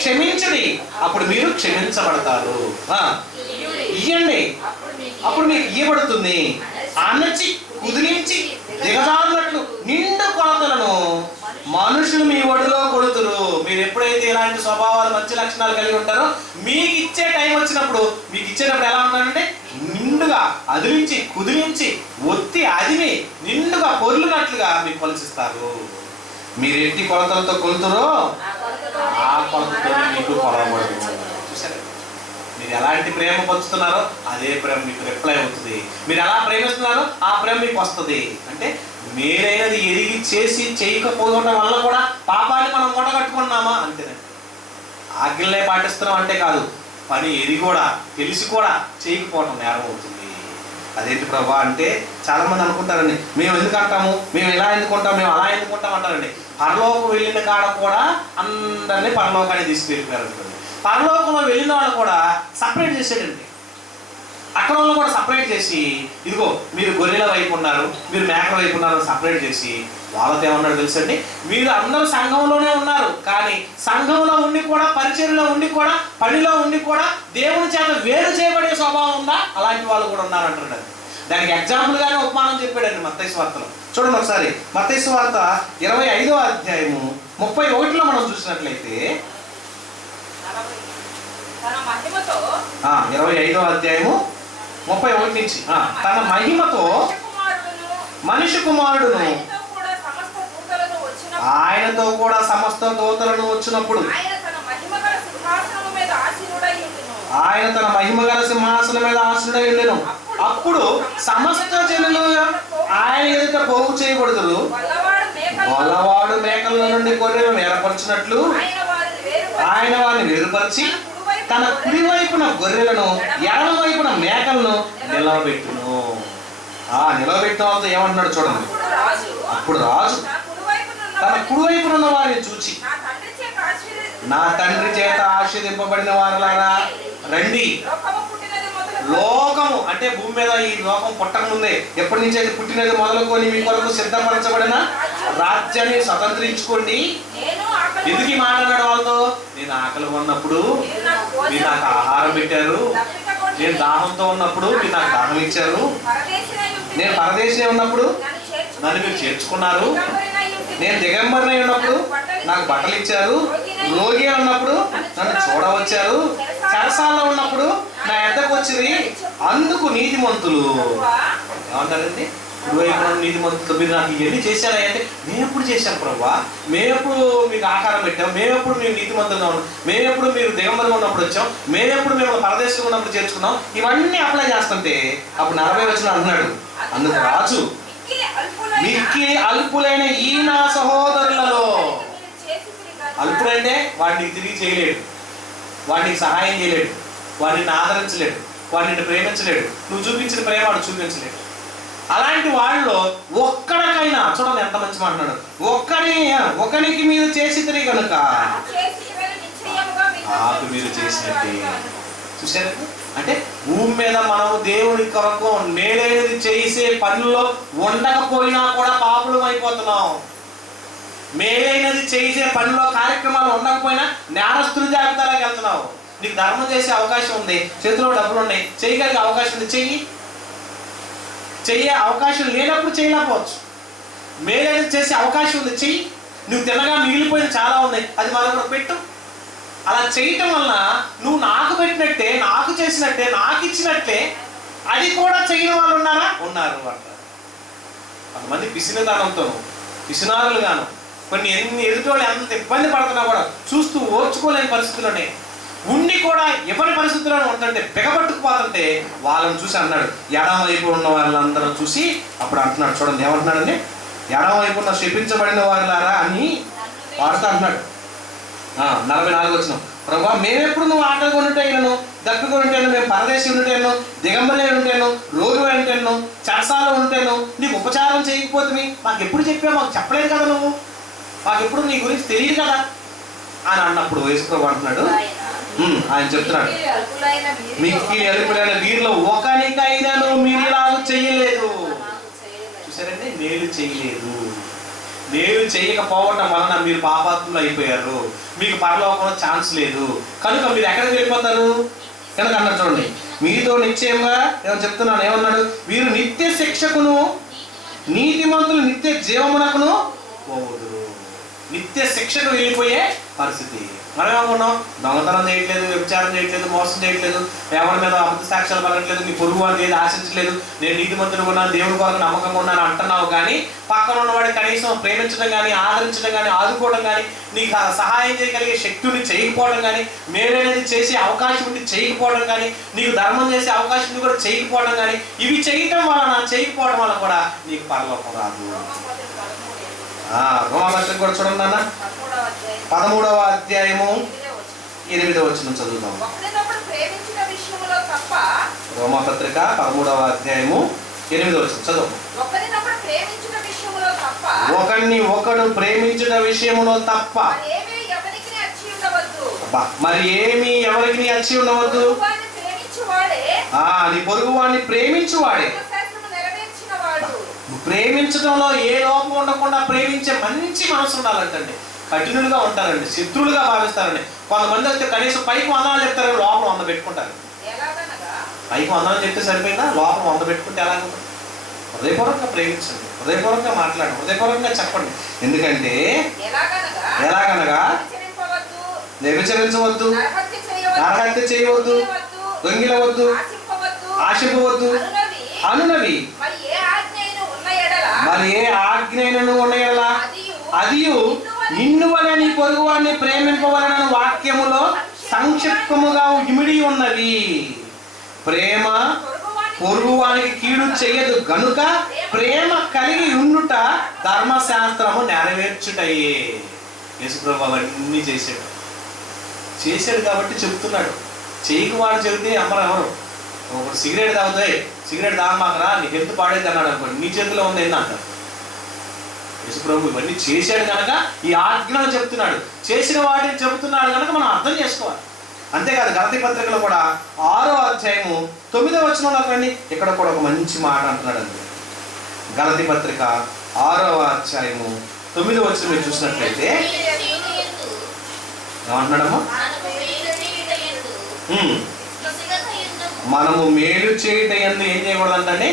క్షమించుడి, అప్పుడు మీరు క్షమించబడతారు. ఇయ్యండి, అప్పుడు మీకు ఇయ్యబడుతుంది. అణచి కుదిరించి దిగజారినట్లు నిండు కొలతలను మనుషులు మీ ఒడిలో కొడుతురు. మీరు ఎప్పుడైతే ఇలాంటి స్వభావాలు, మంచి లక్షణాలు కలిగి ఉంటారో, మీకు ఇచ్చే టైం వచ్చినప్పుడు, మీకు ఇచ్చేటప్పుడు ఎలా ఉంటారంటే నిండుగా అదిలించి కుదిరించి ఒత్తి అదిమి నిండుగా పొర్లునట్లుగా మీకు కొలిసిస్తారు. మీరు ఎట్టి కొలతలతో కొలుతురో ఆ కొలతతో మీకు కొలవబడదు. చూసారా, మీరు ఎలాంటి ప్రేమ పంచుతున్నారో అదే ప్రేమ మీకు రిప్లై అవుతుంది. మీరు ఎలా ప్రేమిస్తున్నారో ఆ ప్రేమ మీకు వస్తుంది. అంటే మేలైనది ఎరిగి చేసి చేయకపోవడం వల్ల కూడా పాపాన్ని మనం మూట కట్టుకున్నామా అంతేనండి. ఆజ్ఞలే పాటిస్తున్నాం అంటే కాదు, పని ఎరిగి కూడా తెలిసి కూడా చేయకపోవడం నేరం అవుతుంది. అదేంటి ప్రభా అంటే చాలా మంది అనుకుంటారండి, మేము ఎందుకు అంటాము, మేము ఇలా ఎందుకుంటాం, మేము అలా ఎందుకుంటాం అంటారండి. పరలోకం వెళ్ళిన కాడ కూడా అందరినీ పరలోకాన్ని తీసుకెళ్ళిపోయారు అనుకోండి. పరలోకంలో వెళ్ళిన వాళ్ళు కూడా సపరేట్ చేసాడండి. అక్కడ వాళ్ళు కూడా సపరేట్ చేసి, ఇదిగో మీరు గొర్రెల వైపు ఉన్నారు, మీరు మేకల వైపు ఉన్నారు సపరేట్ చేసి, వాళ్ళతో ఏమన్నాడు తెలుసండి, మీరు అందరూ సంఘంలోనే ఉన్నారు, కానీ సంఘంలో ఉండి కూడా, పరిచర్యలో ఉండి కూడా, పనిలో ఉండి కూడా దేవుని చేత వేరు చేయబడే స్వభావం ఉందా, అలాంటి వాళ్ళు కూడా ఉన్నారంటాడు. దానికి ఎగ్జాంపుల్ గానే ఉపమానం చెప్పాడండి మత్తయి సువార్తలో. చూడండి ఒకసారి, మత్తయి సువార్త 25వ అధ్యాయము 31లో మనం చూసినట్లయితే, 25వ అధ్యాయము 31 నుంచి, తన మహిమతో మనిషి కుమారుడును ఆయనతో కూడా సమస్త దూతలను వచ్చినప్పుడు ఆయన తన మహిమగల సింహాసనం మీద ఆసీనుడై ఉండెను. అప్పుడు సమస్త జనులు ఆయన ఎదుట పోగు చేయబడుదురు. గొల్లవాడు మేకల నుండి గొర్రెలను ఏర్పరిచినట్లు ఆయన వారిని వేరుపరిచి తన కుడి వైపున గొర్రెలను, ఎడమ వైపున మేకలను నిలవబెట్టును. నిలవబెట్టిన వాళ్ళతో ఏమంటున్నాడు చూడండి. అప్పుడు రాజు తన కుడి వైపున ఉన్న వారిని చూచి, నా తండ్రి చేత ఆశీర్వదింపబడిన వారులారా రండి. లోకము అంటే భూమి మీద ఈ లోకం పుట్టక ముందే, ఎప్పటి నుంచి అయితే పుట్టినది మొదలుకొని మీ కొరకు సిద్ధపరచబడిన రాజ్యాన్ని స్వతంత్రించుకోండి. ఎందుకు ఈ మాట అన్నాడు వాళ్ళతో, నేను ఆకలి ఉన్నప్పుడు మీరు నాకు ఆహారం పెట్టారు, నేను దాహంతో ఉన్నప్పుడు మీరు నాకు దాహం ఇచ్చారు, నేను పరదేశిని ఉన్నప్పుడు నన్ను మీరు చేర్చుకున్నారు, నేను దిగంబరినై ఉన్నప్పుడు నాకు బట్టలు ఇచ్చారు, రోగి ఉన్నప్పుడు నన్ను చూడవచ్చారు, చెరసాలలో ఉన్నప్పుడు నా ఎద్దకు వచ్చింది. అందుకు నీతిమంతులు ఏమంటారండి, కుడివైపున నీతిమంతులు మీరు నాకు ఇవన్నీ చేశారా అంటే, మేము ఎప్పుడు చేశాం ప్రభా, మేమెప్పుడు మీకు ఆహారం పెట్టాం, మేమెప్పుడు మేము నీతిమంతులుగా ఉన్నాం, మేమెప్పుడు మీరు దిగంబరిగా ఉన్నప్పుడు వచ్చాం, మేమెప్పుడు మేము పరదేశంలో ఉన్నప్పుడు చేర్చుకున్నాం, ఇవన్నీ అప్లై చేస్తుంటే అప్పుడు 40 వచనం అంటున్నాడు, అందుకు రాజు మిక్కిలి అల్పులైన ఈ నా సహోదరులలో, అల్పుడంటే వాడిని తిరిగి చేయలేడు, వాడికి సహాయం చేయలేడు, వాడిని ఆదరించలేడు, వాడిని ప్రేమించలేడు, నువ్వు చూపించిన ప్రేమ వాడు చూపించలేడు. అలాంటి వాళ్ళలో ఒక్కడికైనా, చూడండి ఎంత మంచి మాట్లాడు, ఒకరికి మీరు చేసిద్దరి కనుక నాకు మీరు చేసినట్టే. చూసారు అంటే భూమి మీద మనం దేవుని కొరకు మేలైనది చేసే పనుల్లో ఉండకపోయినా కూడా పాపులం అయిపోతున్నాం. మేలైనది చేసే పనిలో కార్యక్రమాలు ఉండకపోయినా నేరస్తుల జాబితాలోకి వెళ్తున్నావు. నీకు ధర్మం చేసే అవకాశం ఉంది, చేతిలో డబ్బులు ఉన్నాయి, చేయగలిగే అవకాశం ఉంది, చెయ్యే అవకాశం లేనప్పుడు చేయలేకపోవచ్చు. మేలైనది చేసే అవకాశం ఉంది, చెయ్యి. నువ్వు తినగా మిగిలిపోయిన చాలా ఉన్నాయి, అది మరొకరు పెట్టు. అలా చేయటం వలన నువ్వు నాకు పెట్టినట్టే, నాకు చేసినట్టే, నాకు ఇచ్చినట్టే అది కూడా చేయని వాళ్ళు ఉన్నారు అంటారు. కొంతమంది పిసినతనంతో, పిసినారులుగాను, కొన్ని ఎదుటోళ్ళు ఎంత ఇబ్బంది పడుతున్నా కూడా చూస్తూ ఓర్చుకోలేని పరిస్థితుల్లోనే ఉండి కూడా ఎవరి పరిస్థితుల్లో ఉంటుంటే బిగబట్టుకుపోతుంటే వాళ్ళని చూసి అన్నాడు, ఎడమ వైపు ఉన్న వాళ్ళందరూ చూసి అప్పుడు అంటున్నాడు, చూడండి ఏమంటున్నాడండి, ఎడమ వైపు ఉన్న శపించబడిన వారులారా అని వాడుతూ అంటున్నాడు. 44 వచనం, ప్రభా మేమెప్పుడు నువ్వు ఆటలు కొనుంటాను, దక్కు కొనుంటాను, మేము పరదేశి ఉంటాను, దిగంబరి ఉంటాను, రోగి ఉంటాను, చరసాలు ఉంటాను, నీకు ఉపచారం చేయకపోతే మాకు ఎప్పుడు చెప్పావు, మాకు చెప్పలేదు కదా, నువ్వు మాకు ఎప్పుడు నీ గురించి తెలియదు కదా అని అన్నప్పుడు యేసుప్రభువు అంటున్నాడు, ఆయన చెప్తున్నాడు, మిక్కిలి అల్పులైన వీరిలో ఒకనికైనాను మీరు ఇలాగ చేయలేదు. చూసారండి, మేలు చేయలేదు. మేలు చేయకపోవటం వలన మీరు పాపాత్ములు అయిపోయారు. మీకు పరలోకంలో ఛాన్స్ లేదు. కనుక మీరు ఎక్కడికి వెళ్ళిపోతారు? కనుక అన్నారు చూడండి, మీతో నిశ్చయంగా ఏమో చెప్తున్నాను, ఏమన్నాడు? వీరు నిత్య శిక్షకును నీతిమంతులు నిత్య జీవమునకును పోవుదురు. నిత్య శిక్షకు వెళ్ళిపోయే పరిస్థితి. మనం ఏమనుకున్నాం? దొంగతనం చేయట్లేదు, వ్యభిచారం చేయట్లేదు, మోసం చేయట్లేదు, ఎవరి మీద అబద్ధ సాక్ష్యాలు పలకట్లేదు, నీ పొరుగు వాడిని ఏది ఆశించలేదు, నేను నీతిమంతుడు ఉన్నాను, దేవుడి కొరకు నమ్మకంగా ఉన్నాను అంటున్నావు. కానీ పక్కన ఉన్నవాడి కనీసం ప్రేమించడం కానీ, ఆదరించడం కానీ, ఆదుకోవడం కానీ, నీకు సహాయం చేయగలిగే శక్తిని చేయకపోవడం కానీ, మేలనేది చేసే అవకాశం ఉండి చేయకపోవడం కానీ, నీకు ధర్మం చేసే అవకాశం కూడా చేయకపోవడం కానీ, ఇవి చేయటం వలన, చేయకపోవడం వల్ల కూడా నీకు పరలోకం రాదు. రోమాపత్రిక కూడా చూడండి నాన్న, 13వ అధ్యాయము 8వ వచనం చదువుతాం. రోమాపత్రిక 13వ అధ్యాయము 8వ వచనం చదువు. ఒకరిని ఒకడు ప్రేమించిన విషయములో తప్ప మరి ఏమి ఎవరికి అచ్చి ఉండవద్దు. నీ పొరుగు వాడిని ప్రేమించువాడే. ప్రేమించడంలో ఏ లోపం ఉండకుండా ప్రేమించే మంచి మనసు ఉండాలంటండి. కఠినులుగా ఉంటారండి, శత్రువులుగా భావిస్తారండి. కొంతమంది అయితే కనీసం పైకి వందనాలు చెప్తారు, లోపల 100 పెట్టుకుంటారు. పైకి వందనాలు చెప్తే సరిపోయిందా? లోపల 100 పెట్టుకుంటే ఎలాగుంటుంది? హృదయపూర్వకంగా ప్రేమించండి, హృదయపూర్వకంగా మాట్లాడండి, హృదయపూర్వకంగా చెప్పండి. ఎందుకంటే ఎలాగనగా వ్యభిచరించవద్దు, నరహత్య చేయవద్దు, దొంగిలవద్దు, ఆశింపవద్దు అనునవి మరి ఏ ఆజ్ఞను ఉన్న ఎడల అదియు నిన్ను వలె నీ పొరుగువాడిని ప్రేమింపవలనని వాక్యములో సంక్షిప్తముగా ఇమిడి ఉన్నవి. ప్రేమ పొరుగువానికి కీడు చేయదు గనుక ప్రేమ కలిగి ఉండుట ధర్మశాస్త్రము నెరవేర్చుటయే. యేసుప్రభు అవన్నీ చేశాడు కాబట్టి చెప్తున్నాడు. చేయకు వాడు చెబితే ఎవరు ఒకటి సిగరెట్ తాగుతాయి, సిగరెట్ తాగమాకరా, నీ హెల్త్ పాడేది అన్నాడు అనుకోండి, నీ చేతిలో ఉంది ఏంటి అంటారు. యేసుప్రభు ఇవన్నీ చేశాడు కనుక ఈ ఆజ్ఞలు చెప్తున్నాడు, చేసిన వాటిని చెబుతున్నాడు కనుక మనం అర్థం చేసుకోవాలి. అంతేకాదు గలతీ పత్రికలో కూడా 6వ అధ్యాయము 9వ వచనంలో రండి, ఇక్కడ కూడా ఒక మంచి మాట అంటున్నాడు అండి. గలతీ పత్రిక 6వ అధ్యాయము 9వ వచనం మీరు చూసినట్లయితే ఏమంటున్నాడమ్మా? మనము మేలు చేయటం యందు ఏం చేయకూడదంటే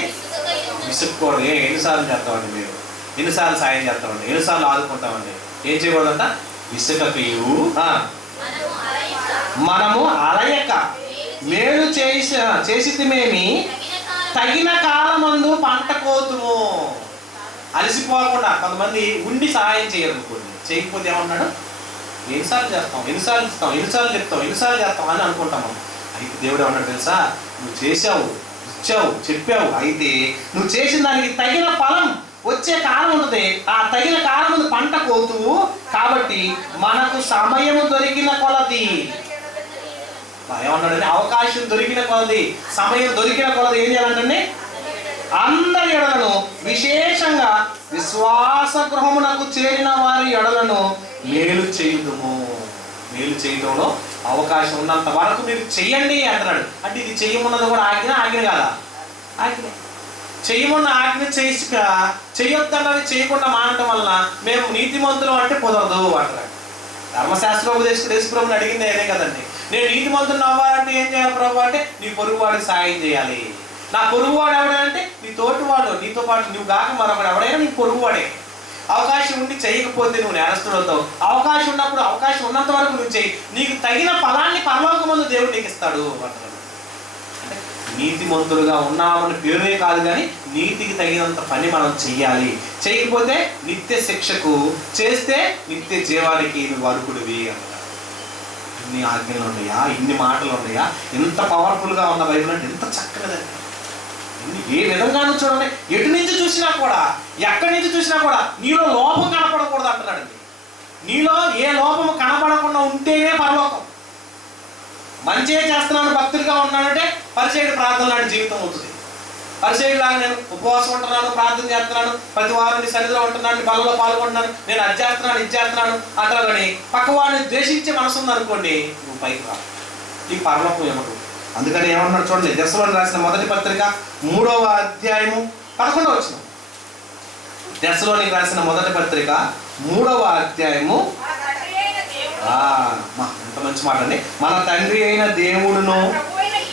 విసుక్కోవడం. ఎన్నిసార్లు చేస్తామండి మీరు? ఎన్నిసార్లు సాయం చేస్తామండి? ఎన్నిసార్లు ఆదుకుంటామండి? ఏం చేయకూడదంట? విసుకయు మనము అలయక మేలు చేసిమేమి తగిన కాలమందు పంట కోతుము. అలసిపోకుండా కొంతమంది ఉండి సహాయం చేయరనుకోండి, చేయకపోతే ఏమన్నాడు? ఎన్నిసార్లు చేస్తాం, ఎన్నిసార్లు ఇస్తాం, ఎన్నిసార్లు చేస్తాం అని అనుకుంటాం. అయితే దేవుడు ఏమన్నాడు తెలుసా? నువ్వు చేసావు, ఇచ్చావు, చెప్పావు, అయితే నువ్వు చేసిన దానికి తగిన ఫలం వచ్చే కాలం ఉంటుంది. ఆ తగిన కాలం పంట కోతువు. కాబట్టి మనకు సమయం దొరికిన కొలది, ఏమన్నాడండి? అవకాశం దొరికిన కొలది, సమయం దొరికిన కొలది ఏం చేయాలంటే అందరి ఎడలను, విశేషంగా విశ్వాస గృహమునకు చేరిన వారి ఎడలను మేలు చేయుదుము. మేలు చేయడంలో అవకాశం ఉన్నంత వరకు మీరు చెయ్యండి అంటున్నాడు. అంటే ఇది చెయ్యమన్నది కూడా ఆజ్ఞ కాదా? ఆజ్ఞ. చెయ్యమన్న ఆజ్ఞ చెయ్యొద్దన్నది చేయకుండా మానటం వలన మేము నీతిమంతులు అంటే కుదరదు అంటున్నాడు. ధర్మశాస్త్రోపదేశకుడు యేసుప్రభుని అడిగింది అదే కదండి. నేను నీతిమంతుని అవ్వాలంటే ఏం చేయాలి ప్రభు అంటే, నీ పొరుగువాడికి సాయం చేయాలి. నా పొరుగువాడు ఎవడంటే నీ తోటివాడు, నీతో పాటు నువ్వు కాక మరొకడు ఎవడైనా నీ పొరుగువాడే. అవకాశం ఉండి చేయకపోతే నువ్వు నేరస్తుడు అవుతావు. అవకాశం ఉన్నప్పుడు, అవకాశం ఉన్నంత వరకు నువ్వు చేయి, నీకు తగిన ఫలాన్ని పరలోకమందు దేవుడు నీకు ఇస్తాడు అంటాడు. అంటే నీతిమంతులుగా ఉన్నామని పేరునే కాదు, కానీ నీతికి తగినంత పని మనం చెయ్యాలి. చేయకపోతే నిత్య శిక్షకు, చేస్తే నిత్య జీవానికి నువ్వు అర్హుడివి అంటాడు. ఇన్ని ఆజ్ఞలు ఉన్నాయా, ఇన్ని మాటలు ఉన్నాయా, ఎంత పవర్ఫుల్గా ఉన్న బైబిల్ అంటే ఎంత చక్కనిదండి. ఏ విధంగానూ చూడండి, ఎటు నుంచి చూసినా కూడా, ఎక్కడి నుంచి చూసినా కూడా నీలో లోపం కనపడకూడదు అంటున్నాడండి. నీలో ఏ లోపము కనపడకుండా ఉంటేనే పరలోకం. మంచిగా చేస్తున్నాను, భక్తుడిగా ఉన్నానంటే పరిచయుడు ప్రార్థన లాంటి జీవితం అవుతుంది. పరిచయుడిలాగా నేను ఉపవాసం ఉంటున్నాను, ప్రార్థన చేస్తున్నాను, ప్రతి వారం నీ సన్నిధిలో ఉంటున్నాను, బలలో పాల్గొంటున్నాను, నేను అది చేస్తున్నాను, ఇది చేస్తున్నాను అంటారు. కానీ పక్క వాడిని ద్వేషించే మనసు ఉందనుకోండి, నువ్వు పైకి రా. నీకు పరలోకం ఇవ్వదు. అందుకని ఏమన్నాడు చూడండి, దెస్సలోనికి రాసిన మొదటి పత్రిక 3వ అధ్యాయము 11వ వచనం. దెస్సలోనికి రాసిన మొదటి పత్రిక 3వ అధ్యాయము ఎంత మంచి మాట అండి. మన తండ్రి అయిన దేవుడును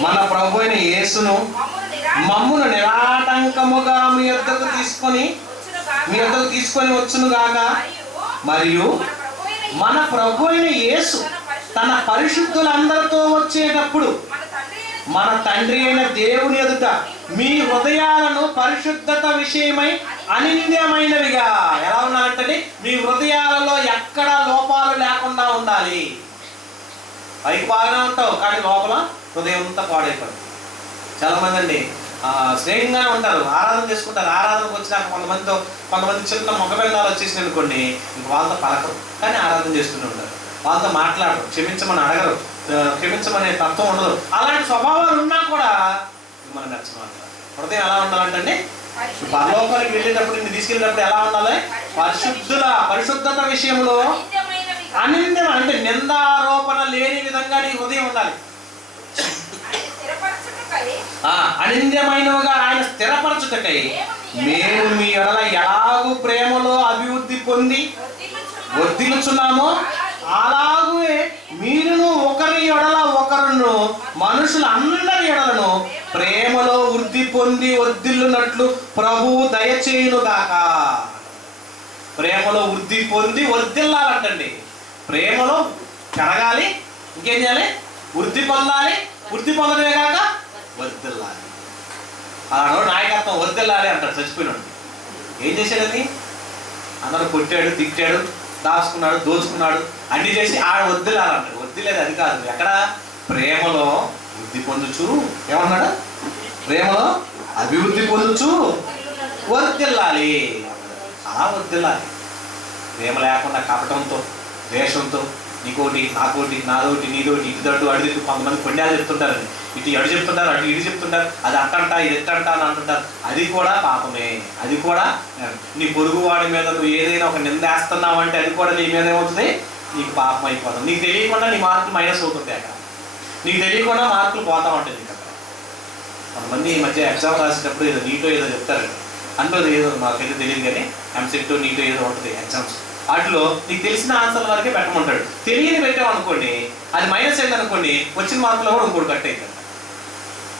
మన ప్రభు అయిన యేసును మమ్మును నిరాటంకముగా మీ యొద్దకు తీసుకొని వచ్చును గాక. మరియు మన ప్రభు అయిన యేసు తన పరిశుద్ధులందరితో వచ్చేటప్పుడు మన తండ్రి అయిన దేవుని ఎదుట మీ హృదయాలను పరిశుద్ధత విషయమై అనింద్యమైనవిగా ఎలా ఉండాలంటే మీ హృదయాలలో ఎక్కడ లోపాలు లేకుండా ఉండాలి. పైకి బాగానే ఉంటావు కానీ లోపల హృదయం అంతా పాడైపోతుంది. చాలా మంది అండి స్నేహంగానే ఉంటారు, ఆరాధన చేసుకుంటారు. ఆరాధనకు వచ్చినాక కొంతమంది చిన్న మొగబెల్లాలు వచ్చేసింది అనుకోండి, ఇంక వాళ్ళతో పలకరు కానీ ఆరాధన చేస్తూనే ఉంటారు. వాళ్ళతో మాట్లాడరు, క్షమించమని అడగరు, క్షమించమనే తత్వం ఉండదు. అలాంటి స్వభావాలు ఉన్నా కూడా మనం నచ్చమాట. హృదయం ఎలా ఉండాలంటే పరలోకానికి వెళ్ళేటప్పుడు నిన్ను తీసుకెళ్ళేటప్పుడు ఎలా ఉండాలి? పరిశుద్ధత విషయంలో అనింద్యం అంటే నిందారోపణ లేని విధంగా నీ హృదయం ఉండాలి. అనింద్యమైనవిగా ఆయన స్థిరపరచుటకై మేము మీ ఎడల ఎలాగూ ప్రేమలో అభివృద్ధి పొంది వర్ధిల్లుచున్నామో అలాగే మీరును ఒకరి ఎడల ఒకరును మనుషులందరి ఎడలను ప్రేమలో వృద్ధి పొంది వర్ధిల్లునట్లు ప్రభువు దయచేయునుగాక. ప్రేమలో వృద్ధి పొంది వర్ధిల్లాలంటండి. ప్రేమలో పెరగాలి, ఇంకేం చేయాలి? వృద్ధి పొందాలి. వృద్ధి పొందడమే కాక వర్ధిల్లాలి. అలానో నాయకత్వం వర్ధిల్లాలి అంటాడు. చచ్చిపోయినాడు ఏం చేశాడని? అందరూ కొట్టాడు, తిట్టాడు, దాచుకున్నాడు, దోచుకున్నాడు, అన్ని చేసి ఆడ వర్ధిల్లాలంటాడు. వర్ధిల్లేదు అది కాదు. ఎక్కడ? ప్రేమలో వృద్ధి పొందుచు, ఏమన్నాడు? ప్రేమలో అభివృద్ధి పొందుచు వర్ధిల్లాలి. అలా వర్ధిల్లాలి. ప్రేమ లేకుండా కపటంతో, ద్వేషంతో, నీకోటి నాకోటి నాదోటి నీదోటి ఇటుదట్టు అడిదిట్టు కొంతమంది పుణ్యాలు చెప్తుంటారండి. ఇటు అడు చెప్తుంటారు, అటు ఇటు చెప్తుంటారు. అది అట్టంట ఇది ఎట్టంట అని అంటుంటారు. అది కూడా పాపమే. అది కూడా నీ పొరుగువాడి మీద నువ్వు ఏదైనా ఒక నిందేస్తున్నావు అంటే అది కూడా నీ మీద ఏమవుతుంది? నీకు పాపం అయిపోతుంది. నీకు తెలియకుండా నీ మార్కులు మైనస్ అవుతుంది. అక్కడ నీకు తెలియకుండా మార్కులు పోతా ఉంటుంది. నీకు అక్కడ కొంతమంది ఈ మధ్య ఎగ్జామ్ రాసేటప్పుడు ఏదో నీటో ఏదో చెప్తారండి. అందులో ఏదో మాకైతే తెలియదు కానీ ఎంసెట్ నీటో ఏదో ఉంటుంది ఎగ్జామ్స్. వాటిలో నీకు తెలిసిన ఆన్సర్ల వరకే పెట్టమంటాడు. తెలియని పెట్టామనుకోండి, అది మైనస్ అయింది అనుకోండి, వచ్చిన మార్కులో కూడా ఇంకోటి కట్ అవుతుంది.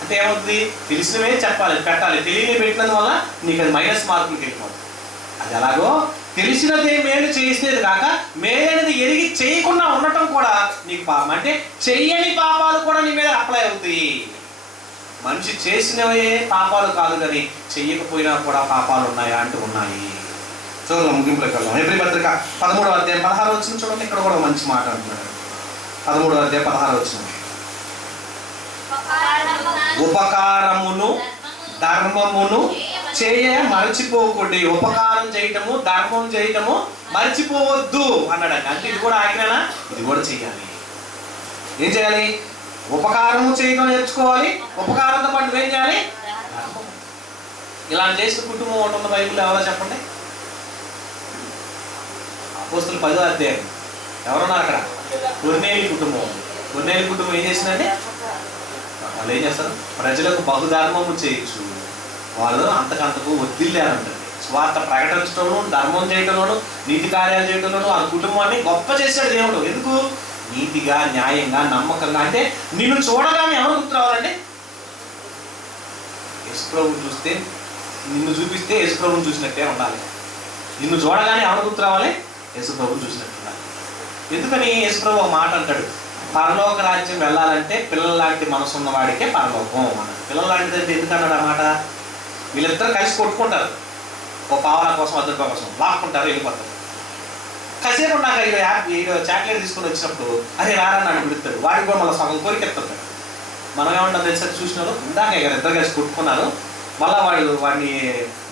అంటే ఏమవుతుంది? తెలిసినవే చెప్పాలి, పెట్టాలి. తెలియని పెట్టినందువల్ల నీకు అది మైనస్ మార్కులకి వెళ్ళిపోతుంది. అది ఎలాగో తెలిసినదే మేలు చేసేది కాక మేలనేది ఎరిగి చేయకుండా ఉండటం కూడా నీకు పాపం. అంటే చెయ్యని పాపాలు కూడా నీ మీద అప్లై అవుతాయి. మనిషి చేసినవే పాపాలు కాదు కానీ చెయ్యకపోయినా కూడా పాపాలు ఉన్నాయా అంటే ఉన్నాయి. చూడండి, ముగింపులోకి వెళ్దాం. హెబ్రీ పత్రిక 13వ అధ్యాయం 16వ వచనం చూడండి. ఇక్కడ కూడా మంచి మాట అంటున్నాడు. 13వ అధ్యాయం 16వ వచనం. ఉపకారమును ధర్మమును చేయ మరచిపోకండి. ఉపకారం చేయటము ధర్మం చేయటము మర్చిపోవద్దు అన్నాడండి. అంటే ఇది కూడా ఆజ్ఞనా? ఇది కూడా చేయాలి. ఏం చేయాలి? ఉపకారము చేయడం నేర్చుకోవాలి. ఉపకారంతో పాటు ఏం చేయాలి? ఇలా చేసిన కుటుంబం ఒకటి ఉన్న బైబిల్లో ఎవరో చెప్పండి. అపోస్తలుల 10వ అధ్యాయం ఎవరున్నారు అక్కడ? కొర్నేలి కుటుంబం. కొర్నేలి కుటుంబం ఏం చేసిందంటే వాళ్ళు ఏం చేస్తారు? ప్రజలకు బహుధర్మము చేయొచ్చు. వాళ్ళు అంతకంతకు వర్ధిల్లారంటండి. స్వార్థ ప్రకటించడంలో, ధర్మం చేయడంలోను, నీతి కార్యాలు చేయడంలోను వాళ్ళ కుటుంబాన్ని గొప్ప చేశాడు దేవుడు. ఎందుకు? నీతిగా, న్యాయంగా, నమ్మకంగా. అంటే నిన్ను చూడగానే ఎవరు గుర్తు రావాలండి? యేసుప్రభుని చూస్తే, నిన్ను చూపిస్తే యేసుప్రభుని చూసినట్టే ఉండాలి. నిన్ను చూడగానే ఎవరు గుర్తు రావాలి? యేసుప్రభుని చూసినట్టు ఉండాలి. ఎందుకని? యేసుప్రభు ఒక మాట అంటాడు, పరలోక రాజ్యం వెళ్ళాలంటే పిల్లల లాంటి మనసు ఉన్నవాడికే పరలోకం అన్నాడు. పిల్లల లాంటిదంటే ఎందుకన్నాడు ఆ మాట? వీళ్ళిద్దరు కలిసి కొట్టుకుంటారు. ఓ పావలా కోసం, అద్దరు కోసం లాక్కుంటారు, వెళ్ళిపోతారు. కాసేపు నాకు ఈడు చాక్లెట్ తీసుకొని వచ్చినప్పుడు అదే రారా నన్ను పిలుస్తాడు. వాడికి కూడా మళ్ళీ సగం కోరికెత్తాడు. మనం ఏమంటాం తెలుసా? చూసినారు ఇందాక కదా ఇద్దరు కలిసి కొట్టుకున్నారు, మళ్ళీ వాడిని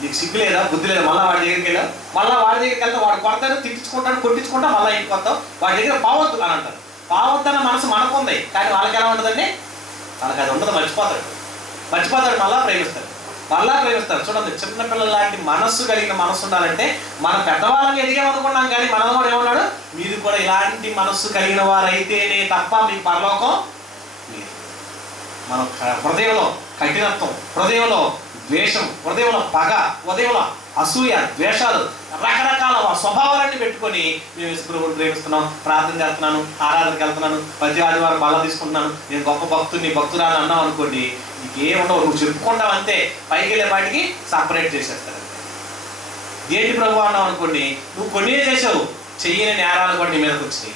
నీకు సిగ్గు లేదా, బుద్ధి లేదా, మళ్ళీ వాడి దగ్గరికి వెళ్ళావు. మళ్ళీ వాడి దగ్గరికి వెళ్తే వాడు కొడతాడు, తిట్టించుకుంటాడు, కొట్టించుకుంటా మళ్ళీ ఇంటికి వస్తావు. వాడి దగ్గర పావద్దు అని అంటారు. పావద్దు అన్న మనసు మనకుంది కానీ వాళ్ళకి ఎలా ఉంటుందండి? వాళ్ళకి అది ఉండదు. మర్చిపోతాడు. మళ్ళా ప్రేమిస్తారు. చూడండి, చిన్నపిల్లల లాంటి మనస్సు కలిగిన మనస్సు ఉండాలంటే మనం పెద్దవాళ్ళని ఎదిగామనుకున్నాం కానీ మనం కూడా ఏమన్నాడు? మీరు కూడా ఇలాంటి మనస్సు కలిగిన వారైతేనే తప్ప మీకు పరలోకం లేదు. మనం హృదయంలో కఠినత్వం, హృదయంలో ద్వేషం, హృదయంలో పగ, హృదయంలో అసూయ, ద్వేషాలు, రకరకాల స్వభావాలన్నీ పెట్టుకొని మేము యేసుప్రభువుని ప్రేమిస్తున్నాం, ప్రార్థన చేస్తున్నాను, ఆరాధనకి వెళ్తున్నాను, ప్రతి ఆదివారం బల్ల తీసుకుంటున్నాను, నేను గొప్ప భక్తుని భక్తురాని అన్నావు అనుకోండి, నీకేముండవు, నువ్వు చెప్పుకుంటావు అంతే. పైకి వెళ్ళే వాటికి సపరేట్ చేసేస్తారు. ఏంటి ప్రభు అన్నావు అనుకోండి, నువ్వు కొన్ని చేసావు, చెయ్యని నేరాలు కూడా నీ మీదకి వచ్చినాయి.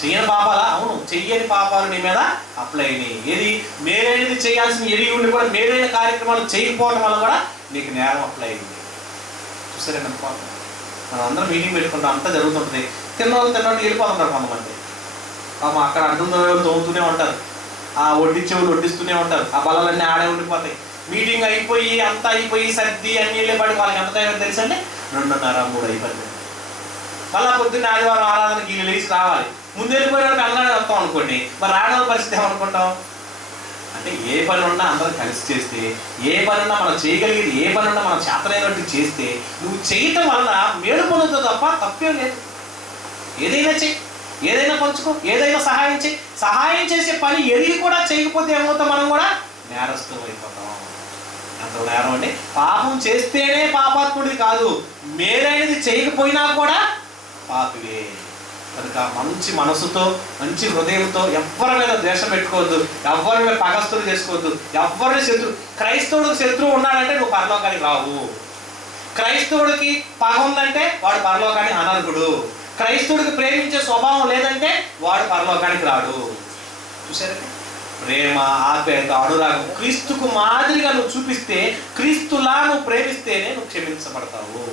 చెయ్యని పాపాలా? అవును, చెయ్యని పాపాలు నీ మీద అప్లై అయినాయి. ఏది మేలైనది చేయాల్సిన ఎరిగి ఉండి కూడా మేలైన కార్యక్రమాలు చేయకపోవడం వల్ల కూడా నీకు నేరం అప్లై అయింది. చూసారే అనుకోండి, మనం అందరం మీటింగ్ పెట్టుకుంటాం, అంతా జరుగుతుంటుంది. తిన్నోళ్ళు వెళ్ళిపోతుంటారు కొంతమంది. పాపం అక్కడ అడ్డున్న తోముతూనే ఉంటారు, ఆ వడ్డించేవాళ్ళు వడ్డిస్తూనే ఉంటారు, ఆ బలాలన్నీ ఆడే ఉండిపోతాయి. మీటింగ్ అయిపోయి అంతా అయిపోయి సర్ది అన్ని వెళ్ళేపాటి వాళ్ళకి ఎంత టైం తెలుసండి? 2:30-3 అయిపోయింది. మళ్ళీ పొద్దున్న ఆదివారం ఆరాధనకి వీళ్ళు లేచి రావాలి. ముందు వెళ్ళిపోయిన అన్నాడు వస్తాం అనుకోండి, మరి రావడం పరిస్థితి ఏమనుకుంటాం? అంటే ఏ పని ఉన్నా అందరం కలిసి చేస్తే, ఏ పని ఉన్నా మనం చేయగలిగేది, ఏ పని ఉన్నా మనం చేతనైనట్టు చేస్తే, నువ్వు చేయటం వలన మేలు పొందుతావు తప్ప తప్పేం లేదు. ఏదైనా చెయ్యి, ఏదైనా పంచుకో, ఏదైనా సహాయం చేయి. సహాయం చేసే పని ఎరిగి కూడా చేయకపోతే ఏమవుతాం? మనం కూడా నేరస్తులు అయిపోతాం. ఎంత నేరం అంటే, పాపం చేస్తేనే పాపాత్ముడిది కాదు, మేలైనది చేయకపోయినా కూడా పాపివే. కనుక మంచి మనసుతో, మంచి హృదయంతో ఎవ్వరి మీద ద్వేషం పెట్టుకోవద్దు, ఎవరి మీద పగస్తులు చేసుకోవద్దు, ఎవరిని క్రైస్తవుడికి శత్రువు ఉన్నాడంటే నువ్వు పరలోకానికి రావు. క్రైస్తవుడికి పగ ఉందంటే వాడు పరలోకానికి అనర్హుడు. క్రైస్తవుడికి ప్రేమించే స్వభావం లేదంటే వాడు పరలోకానికి రాడు. చూసారంటే ప్రేమ, ఆప్యాయత, అనురాగం క్రీస్తుకు మాదిరిగా నువ్వు చూపిస్తే, క్రీస్తులా నువ్వు ప్రేమిస్తేనే నువ్వు క్షమించబడతావు.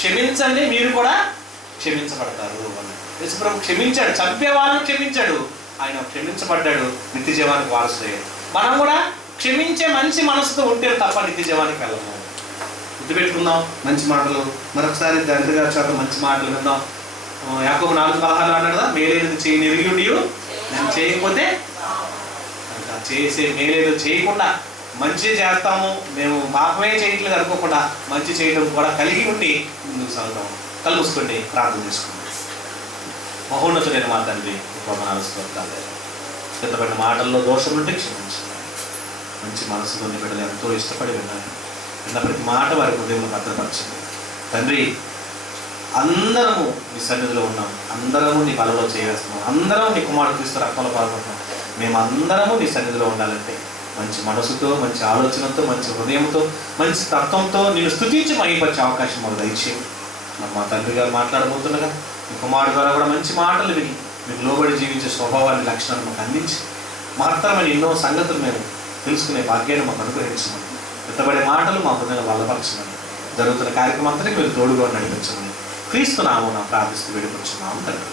క్షమించండి, మీరు కూడా క్షమించబడతారు. యేసుప్రభు క్షమించాడు, చంపేవాళ్ళను క్షమించాడు, ఆయన క్షమించబడ్డాడు, నిత్య జీవానికి వారసుడయ్యాడు. మనం కూడా క్షమించే మంచి మనసుతో ఉంటే తప్ప నిత్య జీవానికి వెళ్ళము. గుర్తుపెట్టుకుందాం మంచి మాటలు. మరొకసారి తండ్రి గారి చేత మంచి మాటలు విందాం. యాకోబు 4:16 అన్నాడు కదా, మేలేది చేయని ఎరిగి నేను చేయకపోతే, చేసే మేలేదో చేయకుండా మంచి చేస్తాము, మేము పాపమే చేయట్లేదు అనుకోకుండా మంచి చేయడం కూడా కలిగి ఉండి ముందుకు సాగుతాము. కళ్ళు మూసుకోండి, ప్రార్థన చేసుకోండి. మహోన్నతుడైన మా తండ్రి, సిద్ధపడిన మాటల్లో దోషం ఉంటే క్షమించండి. మంచి మనసుతో బిడ్డలు ఎంతో ఇష్టపడి విన్నాను. విన్న ప్రతి మాట వారి హృదయంలో భద్రపరచండి తండ్రి. అందరము నీ సన్నిధిలో ఉన్నాం, అందరము నీ బలలో చేస్తున్నాం, అందరం నీ కుమారుడు క్రీస్తు రక్తంలో పాల్గొంటున్నాం. మేమందరము నీ సన్నిధిలో ఉండాలంటే మంచి మనసుతో, మంచి ఆలోచనతో, మంచి హృదయంతో, మంచి తత్వంతో నేను స్తుతించి మహిమపరిచే అవకాశం మాకు దయచేయండి. మా తండ్రి గారు మాట్లాడబోతుండగా మీ కుమారుడు ద్వారా కూడా మంచి మాటలు విని మీకు లోబడి జీవించే స్వభావాన్ని, లక్షణాన్ని మాకు అందించి మహత్తరమైన ఎన్నో సంగతులు మేము తెలుసుకునే భాగ్యాన్ని మాకు అనుగ్రహించమని, ఎత్తబడే మాటలు మా హృదయంలో బలపరచమని, జరుగుతున్న కార్యక్రమం అంతటికి మీరు తోడుగా నడిపించమని క్రీస్తు నామమున ప్రార్థిస్తూ వేడుకొచ్చున్నాము తండ్రి.